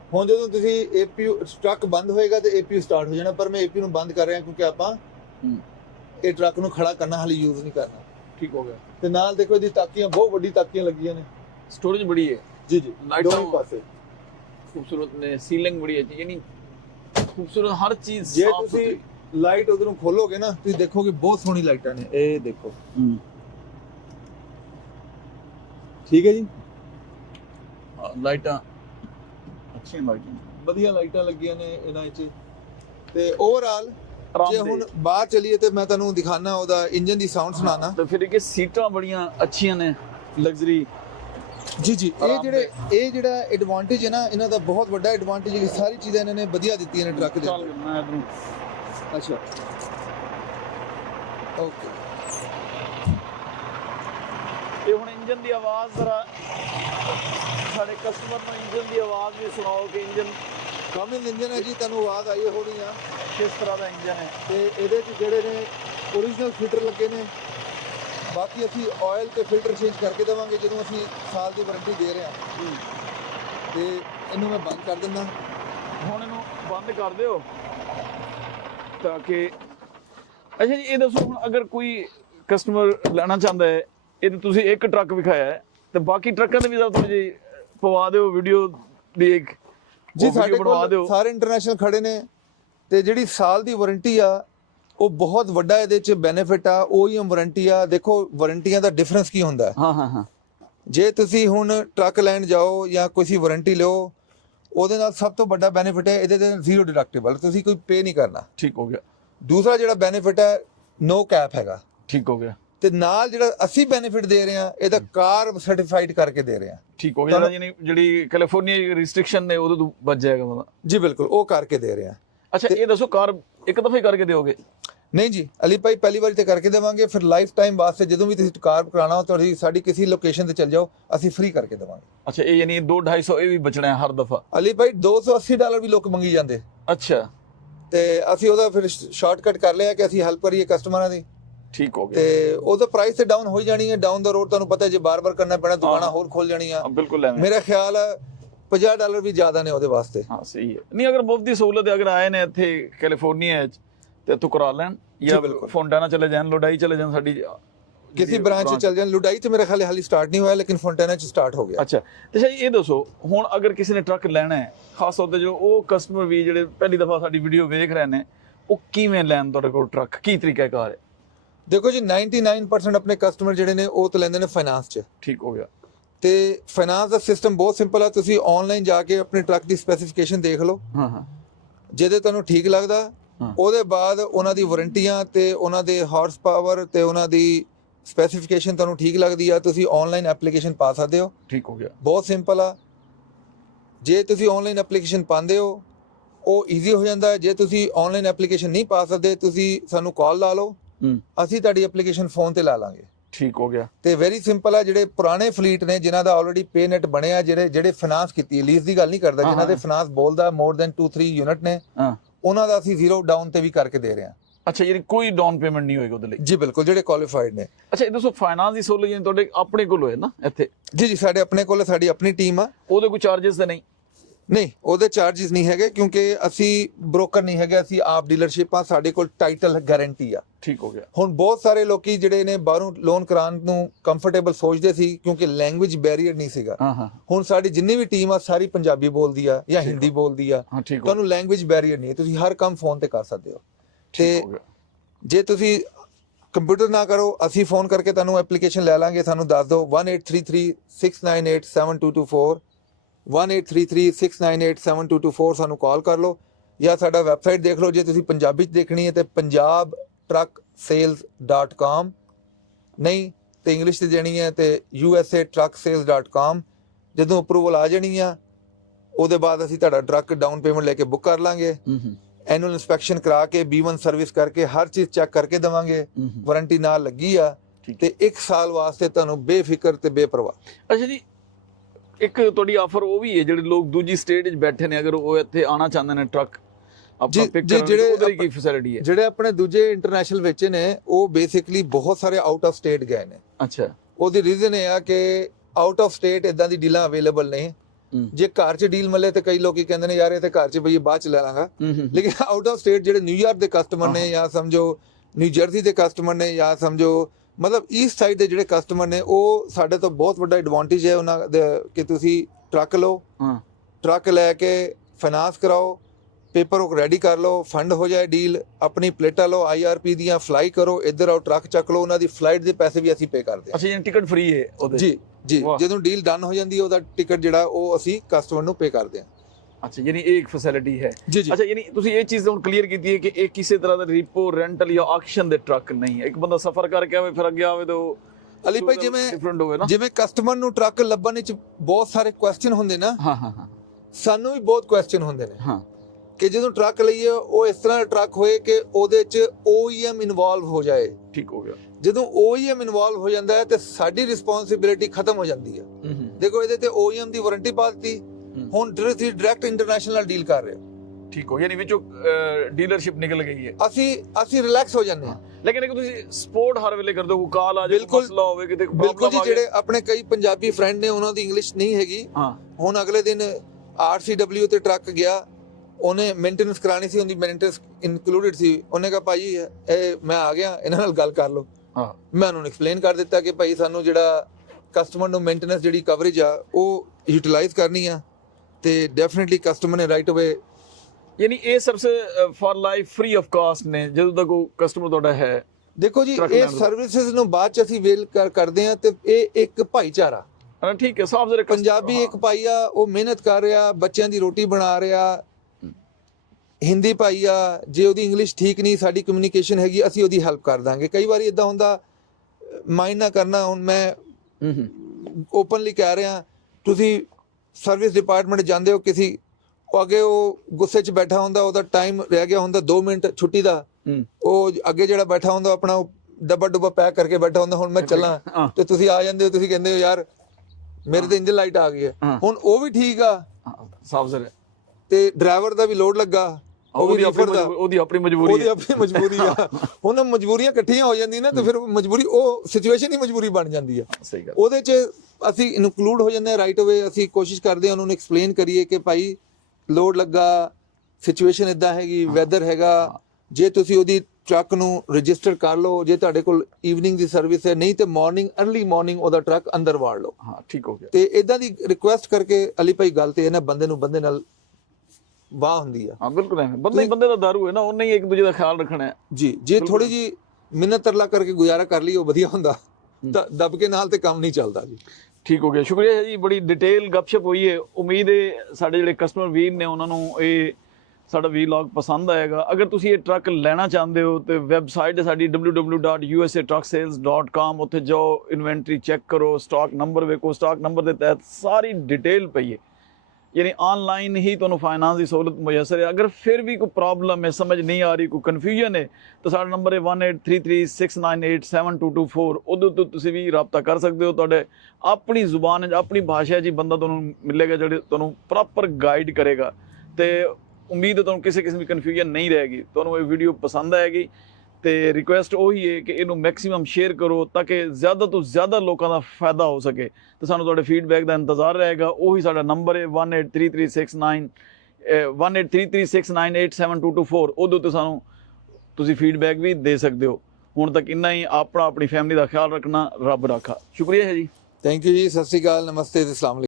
ਹੁਣ ਜਦੋਂ ਤੁਸੀਂ APU ਟਰੱਕ ਬੰਦ ਹੋਏਗਾ ਤੇ APU ਸਟਾਰਟ ਹੋ ਜਾਣਾ, ਪਰ ਮੈਂ APU ਨੂੰ ਬੰਦ ਕਰ ਰਿਹਾ ਕਿਉਂਕਿ ਆਪਾਂ ਇਹ ਟਰੱਕ ਨੂੰ ਖੜਾ ਕਰਨਾ ਹਾਲੇ ਯੂਜ਼ ਨਹੀਂ ਕਰਨਾ। ਠੀਕ ਹੋ ਗਿਆ। ਤੇ ਨਾਲ ਦੇਖੋ ਇਹਦੀ ਤਾਕੀਆਂ ਬਹੁਤ ਵੱਡੀ ਤਾਕੀਆਂ ਲੱਗੀਆਂ ਨੇ, ਸਟੋਰੇਜ ਬੜੀ ਹੈ। ਜੀ ਜੀ, ਲਾਈਟਾਂ ਦੋਵੇਂ ਪਾਸੇ ਖੂਬਸੂਰਤ ਨੇ, ਸੀਲਿੰਗ ਬੜੀ ਹੈ, ਯਾਨੀ ਖੂਬਸੂਰਤ ਹਰ ਚੀਜ਼ ਜੇ ਸਾਫ਼ ਤੁਸੀਂ ਸੁਥਰੀ। ਲਾਈਟ ਉਧਰੋਂ ਖੋਲੋਗੇ ਨਾ ਤੁਸੀਂ ਦੇਖੋਗੇ ਬਹੁਤ ਸੋਹਣੀ ਲਾਈਟਾਂ ਨੇ, ਇਹ ਦੇਖੋ। ਠੀਕ ਹੈ ਜੀ, ਲਾਈਟਾਂ ਅੱਛੀਆਂ ਲਾਈਟਾਂ, ਵਧੀਆ ਲਾਈਟਾਂ ਲੱਗੀਆਂ ਨੇ ਇਹਨਾਂ ਵਿੱਚ। ਤੇ ਓਵਰਆਲ ਜੇ ਆਰਾਮਦੇਹ। ਹੁਣ ਬਾਹਰ ਚਲੀਏ ਤੇ ਮੈਂ ਤੁਹਾਨੂੰ ਦਿਖਾਣਾ ਉਹਦਾ ਇੰਜਨ ਦੀ ਸਾਊਂਡ ਸੁਣਾਣਾ। ਤੇ ਫਿਰ ਇਹ ਸੀਟਾਂ ਬੜੀਆਂ ਅੱਛੀਆਂ ਨੇ, ਲਗਜ਼ਰੀ। ਜੀ ਜੀ, ਇਹ ਜਿਹੜਾ ਐਡਵਾਂਟੇਜ ਹੈ ਨਾ ਇਹਨਾਂ ਦਾ, ਬਹੁਤ ਵੱਡਾ ਐਡਵਾਂਟੇਜ ਹੈ ਕਿ ਸਾਰੀ ਚੀਜ਼ਾਂ ਇਹਨਾਂ ਨੇ ਵਧੀਆ ਦਿੱਤੀਆਂ ਨੇ ਟਰੱਕ ਦੇ। ਚੱਲ ਮੈਂ ਇਧਰੋਂ। ਅੱਛਾ, ਓਕੇ। ਤੇ ਹੁਣ ਇੰਜਨ ਦੀ ਆਵਾਜ਼ ਜ਼ਰਾ ਸਾਡੇ ਕਸਟਮਰ ਨੂੰ ਇੰਜਨ ਦੀ ਆਵਾਜ਼ ਵੀ ਸੁਣਾਓ ਕਿ ਇੰਜਨ ਕਾਮਿਲ ਇੰਜਨ ਹੈ ਜੀ, ਤੁਹਾਨੂੰ ਆਵਾਜ਼ ਆਈ ਹੋਣੀ ਆ ਕਿਸ ਤਰ੍ਹਾਂ ਦਾ ਇੰਜਨ ਹੈ। ਤੇ ਇਹਦੇ 'ਚ ਜਿਹੜੇ ਨੇ ਓਰੀਜਨਲ ਫਿਲਟਰ ਲੱਗੇ ਨੇ, ਬਾਕੀ ਅਸੀਂ ਆਇਲ ਤੇ ਫਿਲਟਰ ਚੇਂਜ ਕਰਕੇ ਦੇਵਾਂਗੇ ਜਦੋਂ ਅਸੀਂ ਸਾਲ ਦੀ ਵਾਰੰਟੀ ਦੇ ਰਹੇ ਹਾਂ। ਤੇ ਇਹਨੂੰ ਮੈਂ ਬੰਦ ਕਰ ਦਿੰਦਾ। ਹੁਣ ਇਹਨੂੰ ਬੰਦ ਕਰ ਦਿਓ ਤਾਂ ਕਿ ਅੱਛਾ ਜੀ ਇਹ ਦੱਸੋ, ਹੁਣ ਅਗਰ ਕੋਈ ਕਸਟਮਰ ਲੈਣਾ ਚਾਹੁੰਦਾ ਹੈ, ਇਹ ਤੁਸੀਂ ਇੱਕ ਟਰੱਕ ਵਿਖਾਇਆ ਹੈ ਤੇ ਬਾਕੀ ਟਰੱਕਾਂ ਦੇ ਵੀ ਜ਼ਰਾ ਥੋੜੀ ਜਿਹੀ ਪਵਾ ਦਿਓ ਵੀਡੀਓ ਦੀ ਇੱਕ ਜੀ। ਸਾਡੇ ਬਣਵਾ ਦਿਓ। ਕੋਲ ਸਾਰੇ ਇੰਟਰਨੈਸ਼ਨਲ ਖੜੇ ਨੇ ਤੇ ਜਿਹੜੀ ਸਾਲ ਦੀ ਵਾਰੰਟੀ ਆ ਉਹ ਬਹੁਤ ਵੱਡਾ ਇਹਦੇ 'ਚ ਬੈਨੀਫਿਟ ਆ। OEM ਵਾਰੰਟੀ ਆ। ਦੇਖੋ ਵਾਰੰਟੀਆਂ ਦਾ ਡਿਫਰੈਂਸ ਕੀ ਹੁੰਦਾ। ਹਾਂ ਜੇ ਤੁਸੀਂ ਹੁਣ ਟਰੱਕ ਲੈਣ ਜਾਓ ਜਾਂ ਕੋਈ ਵਾਰੰਟੀ ਲਿਓ, ਉਹਦੇ ਨਾਲ ਸਭ ਤੋਂ ਵੱਡਾ ਬੈਨੀਫਿਟ ਹੈ ਇਹਦੇ ਤੇ ਜ਼ੀਰੋ ਡਿਡਕਟੇਬਲ, ਤੁਸੀਂ ਕੋਈ ਪੇ ਨਹੀਂ ਕਰਨਾ। ਠੀਕ ਹੋ ਗਿਆ। ਦੂਸਰਾ ਜਿਹੜਾ ਬੈਨੀਫਿਟ ਹੈ ਨੋ ਕੈਪ ਹੈਗਾ। ਠੀਕ ਹੋ ਗਿਆ। ਤੇ ਨਾਲ ਜਿਹੜਾ ਅਸੀਂ ਬੈਨੀਫਿਟ ਦੇ ਰਹੇ ਹਾਂ ਇਹਦਾ ਕਾਰ ਸਰਟੀਫਾਈਡ ਕਰਕੇ ਦੇ ਰਹੇ ਹਾਂ। ਠੀਕ ਹੋ ਗਿਆ। ਜਿਹੜੀ ਕੈਲੀਫੋਰਨੀਆ ਰਿਸਟ੍ਰਿਕਸ਼ਨ ਨੇ ਉਹਦੇ ਤੋਂ ਬਚ ਜਾਏਗਾ ਮਤਲਬ। ਜੀ ਬਿਲਕੁਲ, ਉਹ ਕਰਕੇ ਦੇ ਰਹੇ ਹਾਂ। ਅੱਛਾ ਇਹ ਦੱਸੋ, ਕਾਰ ਇੱਕ ਦਫਾ ਹੀ ਕਰਕੇ ਦਿਓਗੇ? ਨਹੀਂ ਜੀ ਅਲੀ ਭਾਈ, ਪਹਿਲੀ ਵਾਰੀ ਤੇ ਕਰਕੇ ਦੇਵਾਂਗੇ, ਫਿਰ ਲਾਈਫ ਟਾਈਮ ਵਾਸਤੇ ਜਦੋਂ ਵੀ ਤੁਸੀਂ ਕਾਰ ਕਰਾਉਣਾ ਹੋ ਤੁਹਾਡੀ ਸਾਡੀ ਕਿਸੇ ਲੋਕੇਸ਼ਨ ਤੇ ਚੱਲ ਜਾਓ, ਅਸੀਂ ਫ੍ਰੀ ਕਰਕੇ ਦੇਵਾਂਗੇ। ਅੱਛਾ ਇਹ ਯਾਨੀ 2-250 ਇਹ ਵੀ ਬਚਣਾ ਹੈ ਹਰ ਦਫਾ? ਅਲੀ ਭਾਈ $280 ਵੀ ਲੋਕ ਮੰਗੀ ਜਾਂਦੇ। ਅੱਛਾ, ਤੇ ਅਸੀਂ ਉਹਦਾ ਫਿਰ ਸ਼ਾਰਟਕਟ ਕਰ ਲਿਆ ਕਿ ਅਸੀਂ ਹੈਲਪ ਕਰੀਏ ਕਸਟਮਰਾਂ ਦੀ। ਠੀਕ ਹੋ ਗਿਆ। ਤੇ ਉਹਦਾ ਪ੍ਰਾਈਸ ਤੇ ਡਾਊਨ ਹੋ ਜਾਣੀ ਹੈ, ਡਾਊਨ ਦਾ ਰੋਡ ਤੁਹਾਨੂੰ ਪਤਾ ਜੇ ਬਾਰ-ਬਾਰ ਕਰਨਾ ਪੈਣਾ, ਦੁਕਾਨਾਂ ਹੋਰ ਖੋਲ ਜਾਣੀਆਂ। ਬਿਲਕੁਲ ਐਵੇਂ ਮੇਰਾ ਖਿਆਲ ਹੈ $50 ਵੀ ਜ਼ਿਆਦਾ ਨੇ ਉਹਦੇ ਵਾਸਤੇ। ਹਾਂ ਸਹੀ ਹੈ। ਨਹੀਂ ਅਗਰ ਮੁਫਤ ਦੀ ਸਹੂਲਤ ਅਗਰ ਆਏ ਨੇ ਇੱਥੇ ਕੈਲੀਫੋਰਨੀਆ ਵਿੱਚ ਤੇ ਤੂੰ ਕਰਾ ਲੈਣ, ਜਾਂ ਫੋਂਟਾਨਾ ਚਲੇ ਜਾਣ, ਲੋਡਾਈ ਚਲੇ ਜਾਣ, ਸਾਡੀ ਕਿਸੇ ਬ੍ਰਾਂਚ 'ਚ ਚੱਲ ਜਾਣ। ਲੁਡਾਈ 'ਚ ਮੇਰੇ ਖਿਆਲ ਹਾਲੇ ਸਟਾਰਟ ਨਹੀਂ ਹੋਇਆ, ਲੇਕਿਨ ਫੋਂਟਾਨਾ 'ਚ ਸਟਾਰਟ ਹੋ ਗਿਆ। ਅੱਛਾ ਤੇ ਸ਼ਾਇਦ ਇਹ ਦੱਸੋ, ਹੁਣ ਅਗਰ ਕਿਸੇ ਨੇ ਟਰੱਕ ਲੈਣਾ ਹੈ, ਖਾਸ ਤੌਰ ਤੇ ਜੋ ਉਹ ਕਸਟਮਰ ਵੀ ਜਿਹੜੇ ਪਹਿਲੀ ਦਫਾ ਸਾਡੀ ਵੀਡੀਓ ਵੇਖ ਰਹੇ ਨੇ, ਉਹ ਕਿਵੇਂ ਲੈਣ ਤੁਹਾਡੇ ਕੋਲ ਟਰੱਕ, ਕੀ ਤਰੀਕਾ ਕਾਰ ਹੈ? ਦੇਖੋ ਜੀ 99% ਆਪਣੇ ਕਸਟਮਰ ਜਿਹੜੇ ਨੇ ਉਹ ਤਾਂ ਲੈਂਦੇ ਨੇ ਫਾਈਨਾਂਸ 'ਚ। ਠੀਕ ਹੋ ਗਿਆ। ਤੇ ਫਾਈਨਾਂਸ ਦਾ ਸਿਸਟਮ ਬਹੁਤ ਸਿੰਪਲ ਆ। ਤੁਸੀਂ ਆਨਲਾਈਨ ਜਾ ਕੇ ਆਪਣੇ ਟਰੱਕ ਦੀ ਸਪੈਸੀਫਿਕੇਸ਼ਨ ਦੇਖ ਲਓ, ਜਿਹਦੇ ਤੁਹਾਨੂੰ ਠੀਕ ਲੱਗਦਾ ਉਹਦੇ ਬਾਅਦ ਉਹਨਾਂ ਦੀ ਵਾਰੰਟੀਆਂ ਤੇ ਉਹਨਾਂ ਦੇ ਹਾਰਸ ਪਾਵਰ ਤੇ ਉਹਨਾਂ ਦੀ ਸਪੈਸੀਫਿਕੇਸ਼ਨ ਤੁਹਾਨੂੰ ਠੀਕ ਲੱਗਦੀ ਆ, ਤੁਸੀਂ ਆਨਲਾਈਨ ਐਪਲੀਕੇਸ਼ਨ ਪਾ ਸਕਦੇ ਹੋ। ਠੀਕ ਹੋ ਗਿਆ। ਬਹੁਤ ਸਿੰਪਲ ਆ। ਜੇ ਤੁਸੀਂ ਆਨਲਾਈਨ ਐਪਲੀਕੇਸ਼ਨ ਪਾਉਂਦੇ ਹੋ ਉਹ ਈਜ਼ੀ ਹੋ ਜਾਂਦਾ ਹੈ। ਜੇ ਤੁਸੀਂ ਆਨਲਾਈਨ ਐਪਲੀਕੇਸ਼ਨ ਨਹੀਂ ਪਾ ਸਕਦੇ, ਤੁਸੀਂ ਸਾਨੂੰ ਕਾਲ ਲਾ ਲਓ, ਅਸੀਂ ਤੁਹਾਡੀ ਐਪਲੀਕੇਸ਼ਨ ਫੋਨ ਤੇ ਲਾ ਲਾਂਗੇ। ਠੀਕ ਹੋ ਗਿਆ। ਤੇ ਵੈਰੀ ਸਿੰਪਲ ਆ। ਜਿਹੜੇ ਪੁਰਾਣੇ ਫਲੀਟ ਨੇ ਜਿਨ੍ਹਾਂ ਦਾ ਆਲਰੇਡੀ ਪੇ ਨੈਟ ਬਣਿਆ, ਜਿਹੜੇ ਫਾਈਨਾਂਸ ਕੀਤੀ, ਲੀਜ਼ ਦੀ ਗੱਲ ਨਹੀਂ ਕਰਦਾ, ਜਿਨ੍ਹਾਂ ਦੇ ਫਾਈਨਾਂਸ ਬੋਲਦਾ ਮੋਰ ਦੈਨ 2-3 ਯੂਨਿਟ ਨੇ, ਉਹਨਾਂ ਦਾ ਅਸੀਂ ਜ਼ੀਰੋ ਡਾਊਨ ਤੇ ਵੀ ਕਰਕੇ ਦੇ ਰਹੇ ਹਾਂ। ਅੱਛਾ ਯਾਨੀ ਕੋਈ ਡਾਊਨ ਪੇਮੈਂਟ ਨਹੀਂ ਹੋਏਗਾ ਉਹਦੇ ਲਈ? ਜੀ ਬਿਲਕੁਲ, ਜਿਹੜੇ ਕੁਆਲੀਫਾਈਡ ਨੇ। ਅੱਛਾ ਇਹ ਦੱਸੋ, ਫਾਈਨਾਂਸ ਦੀ ਸਹੂਲਤ ਜਿਵੇਂ ਤੁਹਾਡੇ ਆਪਣੇ ਕੋਲ ਹੋਏ ਨਾ ਇੱਥੇ? ਜੀ ਸਾਡੇ ਆਪਣੇ ਕੋਲ, ਸਾਡੀ ਆਪਣੀ ਟੀਮ ਆ। ਉਹਦੇ ਕੋਈ ਚਾਰजेस ਤਾਂ ਨਹੀਂ? ਨਹੀਂ, ਉਹਦੇ ਚਾਰजेस ਨਹੀਂ ਹੈਗੇ ਕਿਉਂਕਿ ਅਸੀਂ ਬ੍ਰੋਕਰ ਨਹੀਂ ਹੈਗੇ, ਅਸੀਂ ਆਪ ਡੀਲਰਸ਼ਿਪ ਆ। ਸਾਡੇ ਕੋਲ ਟਾਈਟਲ ਗਾਰੰਟੀ ਆ। ਠੀਕ ਹੋ ਗਿਆ। ਹੁਣ ਬਹੁਤ ਸਾਰੇ ਲੋਕੀ ਜਿਹੜੇ ਨੇ ਬਾਹਰੋਂ ਲੋਨ ਕਰਾਉਣ ਨੂੰ ਕੰਫਰਟੇਬਲ ਸੋਚਦੇ ਸੀ ਕਿਉਂਕਿ ਲੈਂਗੁਏਜ ਬੈਰੀਅਰ ਨਹੀਂ ਸੀਗਾ। ਹੁਣ ਸਾਡੀ ਜਿੰਨੀ ਵੀ ਟੀਮ ਆ ਸਾਰੀ ਪੰਜਾਬੀ ਬੋਲਦੀ ਆ ਜਾਂ ਹਿੰਦੀ ਬੋਲਦੀ ਆ। ਤੁਹਾਨੂੰ ਲੈਂਗੁਏਜ ਬੈਰੀਅਰ ਨਹੀਂ ਹੈ, ਤੁਸੀਂ ਹਰ ਕੰਮ ਫੋਨ ਤੇ ਕਰ ਸਕਦੇ ਹੋ। ਤੇ ਜੇ ਤੁਸੀਂ ਕੰਪਿਊਟਰ ਨਾ ਕਰੋ, ਅਸੀਂ ਫੋਨ ਕਰਕੇ ਤੁਹਾਨੂੰ ਐਪਲੀਕੇਸ਼ਨ ਲੈ ਲਾਂਗੇ। ਸਾਨੂੰ ਦੱਸ ਦਿਓ 1833-698-7224 1833-698-7224 ਸਾਨੂੰ ਕਾਲ ਕਰ ਲਓ, ਜਾਂ ਸਾਡਾ ਵੈਬਸਾਈਟ ਦੇਖ ਲਓ। ਜੇ ਤੁਸੀਂ ਪੰਜਾਬੀ 'ਚ ਦੇਖਣੀ ਹੈ ਤੇ punjabtrucksales.com, ਨਹੀਂ ਤੇ ਇੰਗਲਿਸ਼ 'ਚ ਦੇਣੀ ਹੈ ਤੇ usatrucksales.com। ਜਦੋਂ ਅਪਰੂਵਲ ਆ ਜਾਣੀ ਆ ਉਹਦੇ ਬਾਅਦ ਅਸੀਂ ਤੁਹਾਡਾ ਟਰੱਕ ਡਾਊਨ ਪੇਮੈਂਟ ਲੈ ਕੇ ਬੁੱਕ ਕਰ ਲਾਂਗੇ। ਐਨੂਅਲ ਇਨਸਪੈਕਸ਼ਨ ਕਰਾ ਕੇ B1 ਸਰਵਿਸ ਕਰਕੇ ਹਰ ਚੀਜ਼ ਚੈੱਕ ਕਰਕੇ ਦੇਵਾਂਗੇ। ਵਾਰੰਟੀ ਨਾਲ ਲੱਗੀ ਆ ਤੇ 1 ਸਾਲ ਵਾਸਤੇ ਤੁਹਾਨੂੰ ਬੇਫਿਕਰ ਤੇ ਬੇਪਰਵਾਹ। ਅੱਛਾ ਜੀ, ਇੱਕ ਤੁਹਾਡੀ ਆਫਰ ਉਹ ਵੀ ਹੈ ਜਿਹੜੇ ਲੋਕ ਦੂਜੀ ਸਟੇਟ ਵਿੱਚ ਬੈਠੇ ਨੇ, ਅਗਰ ਉਹ ਇੱਥੇ ਆਣਾ ਚਾਹੁੰਦੇ ਨੇ ਟਰੱਕ ਆਪਣਾ ਪਿਕ ਕਰਨ, ਉਹਦੀ ਕੀ ਫੈਸਿਲਿਟੀ ਹੈ? ਜਿਹੜੇ ਆਪਣੇ ਦੂਜੇ ਇੰਟਰਨੈਸ਼ਨਲ ਵਿੱਚ ਨੇ ਉਹ ਬੇਸਿਕਲੀ ਬਹੁਤ ਸਾਰੇ ਆਊਟ ਆਫ ਸਟੇਟ ਗਏ ਨੇ। ਅੱਛਾ, ਉਹਦੀ ਰੀਜ਼ਨ ਇਹ ਆ ਕਿ ਆਊਟ ਆਫ ਸਟੇਟ ਇਦਾਂ ਦੀ ਡੀਲਾਂ ਅਵੇਲੇਬਲ ਨਹੀਂ। ਜੇ ਘਰ 'ਚ ਡੀਲ ਮਿਲੇ ਤੇ ਕਈ ਲੋਕੀ ਕਹਿੰਦੇ ਨੇ ਯਾਰ ਇਹ ਤੇ ਘਰ 'ਚ ਬਈ ਬਾਅਦ 'ਚ ਲੈ ਲਾਂਗਾ, ਲੇਕਿਨ ਆਊਟ ਆਫ ਸਟੇਟ ਜਿਹੜੇ ਨਿਊਯਾਰਕ ਦੇ ਕਸਟਮਰ ਨੇ ਜਾਂ ਸਮਝੋ ਨਿਊ ਜਰਸੀ ਦੇ ਕਸਟਮਰ ਨੇ ਜਾਂ ਸਮਝੋ ਮਤਲਬ ਈਸਟ ਸਾਈਡ ਦੇ ਜਿਹੜੇ ਕਸਟਮਰ ਨੇ ਉਹ ਸਾਡੇ ਤੋਂ ਬਹੁਤ ਵੱਡਾ ਐਡਵਾਂਟੇਜ ਹੈ ਉਹਨਾਂ ਦੇ ਕਿ ਤੁਸੀਂ ਟਰੱਕ ਲਓ, ਟਰੱਕ ਲੈ ਕੇ ਫਾਈਨਾਂਸ ਕਰਾਓ, ਪੇਪਰ ਵਰਕ ਰੈਡੀ ਕਰ ਲਓ, ਫੰਡ ਹੋ ਜਾਏ ਡੀਲ, ਆਪਣੀ ਪਲੇਟਾਂ ਲਓ IRP ਦੀਆਂ, ਫਲਾਈ ਕਰੋ, ਇੱਧਰ ਆਓ ਟਰੱਕ ਚੱਕ ਲਓ, ਉਹਨਾਂ ਦੀ ਫਲਾਈਟ ਦੇ ਪੈਸੇ ਵੀ ਅਸੀਂ ਪੇ ਕਰਦੇ ਹਾਂ। ਅੱਛਾ ਜੀ, ਟਿਕਟ ਫ੍ਰੀ ਹੈ ਉਹਦੇ? ਜੀ ਜੀ, ਜਦੋਂ ਡੀਲ ਡਨ ਹੋ ਜਾਂਦੀ ਹੈ ਉਹਦਾ ਟਿਕਟ ਜਿਹੜਾ ਉਹ ਅਸੀਂ ਕਸਟਮਰ ਨੂੰ ਪੇ ਕਰਦੇ ਹਾਂ। ਅੱਛਾ, ਯਾਨੀ ਇਹ ਇੱਕ ਫੈਸਿਲਿਟੀ ਹੈ। ਜੀ ਜੀ। ਅੱਛਾ, ਯਾਨੀ ਤੁਸੀਂ ਇਹ ਚੀਜ਼ ਹੁਣ ਕਲੀਅਰ ਕੀਤੀ ਹੈ ਕਿ ਇਹ ਕਿਸੇ ਤਰ੍ਹਾਂ ਦਾ ਰਿਪੋ, ਰੈਂਟਲ ਜਾਂ ਆਕਸ਼ਨ ਦੇ ਟਰੱਕ ਨਹੀਂ ਹੈ। ਇੱਕ ਬੰਦਾ ਸਫ਼ਰ ਕਰਕੇ ਆਵੇ ਫਿਰ ਅੱਗੇ ਆਵੇ ਤਾਂ ਅਲੀ ਭਾਈ ਜਿਵੇਂ ਕਸਟਮਰ ਨੂੰ ਟਰੱਕ ਲੱਭਣ ਵਿੱਚ ਬਹੁਤ ਸਾਰੇ ਕੁਐਸਚਨ ਹੁੰਦੇ ਨਾ, ਸਾਨੂੰ ਵੀ ਬਹੁਤ ਕੁਐਸਚਨ ਹੁੰਦੇ ਨੇ ਕਿ ਜਦੋਂ ਟਰੱਕ ਲਈਏ ਉਹ ਇਸ ਤਰ੍ਹਾਂ ਦਾ ਟਰੱਕ ਹੋਏ ਕਿ ਉਹਦੇ 'ਚ OEM ਇਨਵੋਲਵ ਹੋ ਜਾਏ। ਠੀਕ ਹੋ ਗਿਆ। ਜਦੋਂ OEM ਇਨਵੋਲਵ ਹੋ ਜਾਂਦਾ ਹੈ ਤੇ ਸਾਡੀ ਰਿਸਪੌਂਸਿਬਿਲਿਟੀ ਖਤਮ ਹੋ ਜਾਂਦੀ ਹੈ। ਦੇਖੋ ਇਹਦੇ ਤੇ OEM ਦੀ ਵਾਰੰਟੀ ਪਾ ਦਿੱਤੀ, ਹੁਣ ਤੁਸੀਂ ਡਾਇਰੈਕਟ ਇੰਟਰਨੈਸ਼ਨਲ ਡੀਲ ਕਰ ਰਹੇ ਹੋ। ਠੀਕ ਹੋ, ਯਾਨੀ ਵਿੱਚੋਂ ਡੀਲਰਸ਼ਿਪ ਨਿਕਲ ਗਈ ਹੈ। ਅਸੀਂ ਰਿਲੈਕਸ ਹੋ ਜਾਂਦੇ ਹਾਂ। ਲੇਕਿਨ ਇੱਕ ਤੁਸੀਂ ਸਪੋਰਟ ਹਰ ਵੇਲੇ ਕਰਦੇ ਹੋ, ਕਾਲ ਆ ਜਾਏ, ਮਸਲਾ ਹੋਵੇ ਕਿਤੇ ਪ੍ਰੋਬਲਮ ਆ ਗਈ। ਬਿਲਕੁਲ ਜੀ, ਜਿਹੜੇ ਆਪਣੇ ਕਈ ਪੰਜਾਬੀ ਫਰੈਂਡ ਨੇ ਉਹਨਾਂ ਦੀ ਇੰਗਲਿਸ਼ ਨਹੀਂ ਹੈਗੀ। ਹੁਣ ਅਗਲੇ ਦਿਨ RCW ਤੇ ਟਰੱਕ ਗਿਆ, ਉਹਨੇ ਮੇਨਟੇਨੈਂਸ ਕਰਾਣੀ ਸੀ, ਉਹਦੀ ਮੇਨਟੇਨੈਂਸ ਇਨਕਲੂਡਡ ਸੀ। ਉਹਨੇ ਕਿਹਾ ਭਾਈ ਇਹ ਮੈਂ ਆ ਗਿਆ, ਇਹਨਾਂ ਨਾਲ ਗੱਲ ਕਰ ਲਓ। ਮੈਂ ਉਹਨਾਂ ਨੂੰ ਐਕਸਪਲੇਨ ਕਰ ਦਿੱਤਾ ਕਿ ਭਾਈ ਸਾਨੂੰ ਜਿਹੜਾ ਕਸਟਮਰ ਨੂੰ ਮੇਨਟੇਨੈਂਸ ਜਿਹੜੀ ਕਵਰੇਜ ਆ ਉਹ ਯੂਟਿਲਾਈਜ਼ ਕਰਨੀ ਆ ਤੇ ਡੈਫੀਨਿਟਲੀ ਕਸਟਮਰ ਨੇ ਰਾਈਟ ਅਵੇ, ਯਾਨੀ ਇਹ service for life free of cost ਨੇ ਜਦੋਂ ਤੱਕ ਉਹ ਕਸਟਮਰ ਤੁਹਾਡਾ ਹੈ। ਦੇਖੋ ਜੀ, ਇਹ ਸਰਵਿਸਿਜ਼ ਨੂੰ ਬਾਅਦ ਚ ਅਸੀਂ ਵੇਲ ਕਰਦੇ ਆ ਤੇ ਇਹ ਇੱਕ ਭਾਈਚਾਰਾ। ਠੀਕ ਹੈ, ਸਾਫ ਜ਼ਰਾ ਪੰਜਾਬੀ ਇੱਕ ਭਾਈ ਆ, ਉਹ ਮਿਹਨਤ ਕਰ ਰਿਹਾ, ਬੱਚਿਆਂ ਦੀ ਰੋਟੀ ਬਣਾ ਰਿਹਾ। ਹਿੰਦੀ ਭਾਈ ਆ, ਜੇ ਉਹਦੀ ਇੰਗਲਿਸ਼ ਠੀਕ ਨਹੀਂ, ਸਾਡੀ ਕਮਿਊਨੀਕੇਸ਼ਨ ਹੈਗੀ, ਅਸੀਂ ਉਹਦੀ ਹੈਲਪ ਕਰ ਦਾਂਗੇ। ਕਈ ਵਾਰੀ ਇਦਾਂ ਹੁੰਦਾ, ਮਾਈਂਡ ਨਾ ਕਰਨਾ, ਹੁਣ ਮੈਂ ਓਪਨਲੀ ਕਹਿ ਰਿਹਾ, ਤੁਸੀਂ ਸਰਵਿਸ ਡਿਪਾਰਟਮੈਂਟ ਜਾਂਦੇ ਹੋ, ਕਿਸੇ ਉਹ ਅੱਗੇ ਉਹ ਗੁੱਸੇ 'ਚ ਬੈਠਾ ਹੁੰਦਾ, ਉਹਦਾ ਟਾਈਮ ਰਹਿ ਗਿਆ ਹੁੰਦਾ 2 ਮਿੰਟ ਛੁੱਟੀ ਦਾ, ਉਹ ਅੱਗੇ ਜਿਹੜਾ ਬੈਠਾ ਹੁੰਦਾ ਆਪਣਾ ਡੱਬਾ ਡੁੱਬਾ ਪੈਕ ਕਰਕੇ ਬੈਠਾ ਹੁੰਦਾ, ਹੁਣ ਮੈਂ ਚੱਲਾਂ ਤੇ ਤੁਸੀਂ ਆ ਜਾਂਦੇ ਹੋ, ਤੁਸੀਂ ਕਹਿੰਦੇ ਹੋ ਯਾਰ ਮੇਰੇ ਤੇ ਇੰਜਨ ਲਾਈਟ ਆ ਗਈ ਹੈ। ਹੁਣ ਉਹ ਵੀ ਠੀਕ ਆ, ਸਾਫ ਜ਼ਰਾ, ਤੇ ਡਰਾਈਵਰ ਦਾ ਵੀ ਲੋਡ ਲੱਗਾ, ਉਹਦੀ ਆਪਣੀ ਮਜਬੂਰੀ ਆ। ਹੁਣ ਮਜਬੂਰੀਆਂ ਇਕੱਠੀਆਂ ਹੋ ਜਾਂਦੀਆਂ ਨਾ ਤੇ ਫਿਰ ਮਜਬੂਰੀ, ਉਹ ਸਿਚੁਏਸ਼ਨ ਹੀ ਮਜਬੂਰੀ ਬਣ ਜਾਂਦੀ ਆ। ਉਹਦੇ 'ਚ ਅਸੀਂ ਇਨਕਲੂਡ ਹੋ ਜਾਂਦੇ ਹਾਂ ਰਾਈਟ ਅਵੇ। ਅਸੀਂ ਕੋਸ਼ਿਸ਼ ਕਰਦੇ ਹਾਂ ਉਹਨਾਂ ਨੂੰ ਐਕਸਪਲੇਨ ਕਰੀਏ ਕਿ ਭਾਈ ਲੋਡ ਲੱਗਾ, ਸਿਚੁਏਸ਼ਨ ਇਦਾਂ ਹੈਗੀ, ਵੈਦਰ ਹੈਗਾ, ਜੇ ਤੁਸੀਂ ਉਹਦੀ ਟਰੱਕ ਨੂੰ ਰਜਿਸਟਰ ਕਰ ਲਓ, ਜੇ ਤੁਹਾਡੇ ਕੋਲ ਈਵਨਿੰਗ ਦੀ ਸਰਵਿਸ ਹੈ, ਨਹੀਂ ਤੇ ਮਾਰਨਿੰਗ ਅਰਲੀ ਮਾਰਨਿੰਗ ਉਹਦਾ ਟਰੱਕ ਅੰਦਰ ਵਾੜ ਲਓ। ਠੀਕ ਹੋ ਗਿਆ। ਤੇ ਇਦਾਂ ਦੀ ਰਿਕੁਐਸਟ ਕਰਕੇ ਅਲੀ ਭਾਈ ਗੱਲ ਤੇ ਇਹਨਾਂ ਬੰਦੇ ਨੂੰ ਬੰਦੇ ਨਾਲ ਵਾਹ ਹੁੰਦੀ ਆ। ਬਿਲਕੁਲ, ਬੰਦੇ ਦਾ ਦਾਰੂ ਹੈ ਨਾ, ਉਹਨੇ ਹੀ ਇੱਕ ਦੂਜੇ ਦਾ ਖਿਆਲ ਰੱਖਣਾ ਹੈ ਜੀ। ਜੇ ਥੋੜੀ ਜੀ ਮਿਹਨਤ ਤਰਲਾ ਕਰਕੇ ਗੁਜ਼ਾਰਾ ਕਰ ਲਈ ਉਹ ਵਧੀਆ ਹੁੰਦਾ, ਤਾਂ ਦਬ ਕੇ ਨਾਲ ਤੇ ਕੰਮ ਨਹੀਂ ਚੱਲਦਾ ਜੀ। ਠੀਕ ਹੋ ਗਿਆ, ਸ਼ੁਕਰੀਆ ਜੀ, ਬੜੀ ਡਿਟੇਲ ਗੱਪਸ਼ਪ ਹੋਈ ਹੈ। ਉਮੀਦ ਹੈ ਸਾਡੇ ਜਿਹੜੇ ਕਸਟਮਰ ਵੀਰ ਨੇ ਉਹਨਾਂ ਨੂੰ ਇਹ ਸਾਡਾ ਵੀਲੌਗ ਪਸੰਦ ਆਏਗਾ। ਅਗਰ ਤੁਸੀਂ ਇਹ ਟਰੱਕ ਲੈਣਾ ਚਾਹੁੰਦੇ ਹੋ ਤੇ ਵੈਬਸਾਈਟ ਹੈ ਸਾਡੀ www.usatrucksales.com, ਉੱਥੇ ਜਾਓ, ਇਨਵੈਂਟਰੀ ਚੈੱਕ ਕਰੋ, ਸਟਾਕ ਨੰਬਰ ਵੇਖੋ, ਸਟਾਕ ਨੰਬਰ ਦੇ ਤਹਿਤ ਸਾਰੀ ਡਿਟੇਲ ਪਈ ਹੈ। ਯਾਨੀ ਆਨਲਾਈਨ ਹੀ ਤੁਹਾਨੂੰ ਫਾਈਨਾਂਸ ਦੀ ਸਹੂਲਤ ਮੁਯੱਸਰ ਹੈ। ਅਗਰ ਫਿਰ ਵੀ ਕੋਈ ਪ੍ਰੋਬਲਮ ਹੈ, ਸਮਝ ਨਹੀਂ ਆ ਰਹੀ, ਕੋਈ ਕਨਫਿਊਜ਼ਨ ਹੈ, ਤਾਂ ਸਾਡਾ ਨੰਬਰ ਹੈ 183369872224। ਉਹਦੇ ਤੋਂ ਤੁਸੀਂ ਵੀ ਰਾਬਤਾ ਕਰ ਸਕਦੇ ਹੋ। ਤੁਹਾਡੇ ਆਪਣੀ ਜ਼ੁਬਾਨ 'ਚ ਆਪਣੀ ਭਾਸ਼ਾ 'ਚ ਹੀ ਬੰਦਾ ਤੁਹਾਨੂੰ ਮਿਲੇਗਾ ਜਿਹੜੇ ਤੁਹਾਨੂੰ ਪ੍ਰੋਪਰ ਗਾਈਡ ਕਰੇਗਾ। ਤੇ ਉਮੀਦ ਹੈ ਤੁਹਾਨੂੰ ਕਿਸੇ ਕਿਸਮ ਦੀ ਕਨਫਿਊਜ਼ਨ ਨਹੀਂ ਰਹੇਗੀ। ਤੁਹਾਨੂੰ ਇਹ ਵੀਡੀਓ ਪਸੰਦ ਆਏਗੀ ਤੇ ਰਿਕੁਐਸਟ ਉਹੀ ਹੈ ਕਿ ਇਹਨੂੰ ਮੈਕਸਿਮਮ ਸ਼ੇਅਰ ਕਰੋ ਤਾਂ ਕਿ ਜ਼ਿਆਦਾ ਤੋਂ ਜ਼ਿਆਦਾ ਲੋਕਾਂ ਦਾ ਫਾਇਦਾ ਹੋ ਸਕੇ। ਤੇ ਸਾਨੂੰ ਤੁਹਾਡੇ ਫੀਡਬੈਕ ਦਾ ਇੰਤਜ਼ਾਰ ਰਹੇਗਾ। ਉਹੀ ਸਾਡਾ ਨੰਬਰ ਹੈ 183369872224। ਉਹਦੇ ਉੱਤੇ ਸਾਨੂੰ ਤੁਸੀਂ ਫੀਡਬੈਕ ਵੀ ਦੇ ਸਕਦੇ ਹੋ। ਹੁਣ ਤੱਕ ਇੰਨਾ ਹੀ। ਆਪਣੀ ਫੈਮਿਲੀ ਦਾ ਖਿਆਲ ਰੱਖਣਾ। ਰੱਬ ਰਾਖਾ। ਸ਼ੁਕਰੀਆ ਹੈ ਜੀ। ਥੈਂਕ ਯੂ ਜੀ। ਸਤਿ ਸ਼੍ਰੀ ਅਕਾਲ, ਨਮਸਤੇ ਤੇ ਅਸਲਾਮ।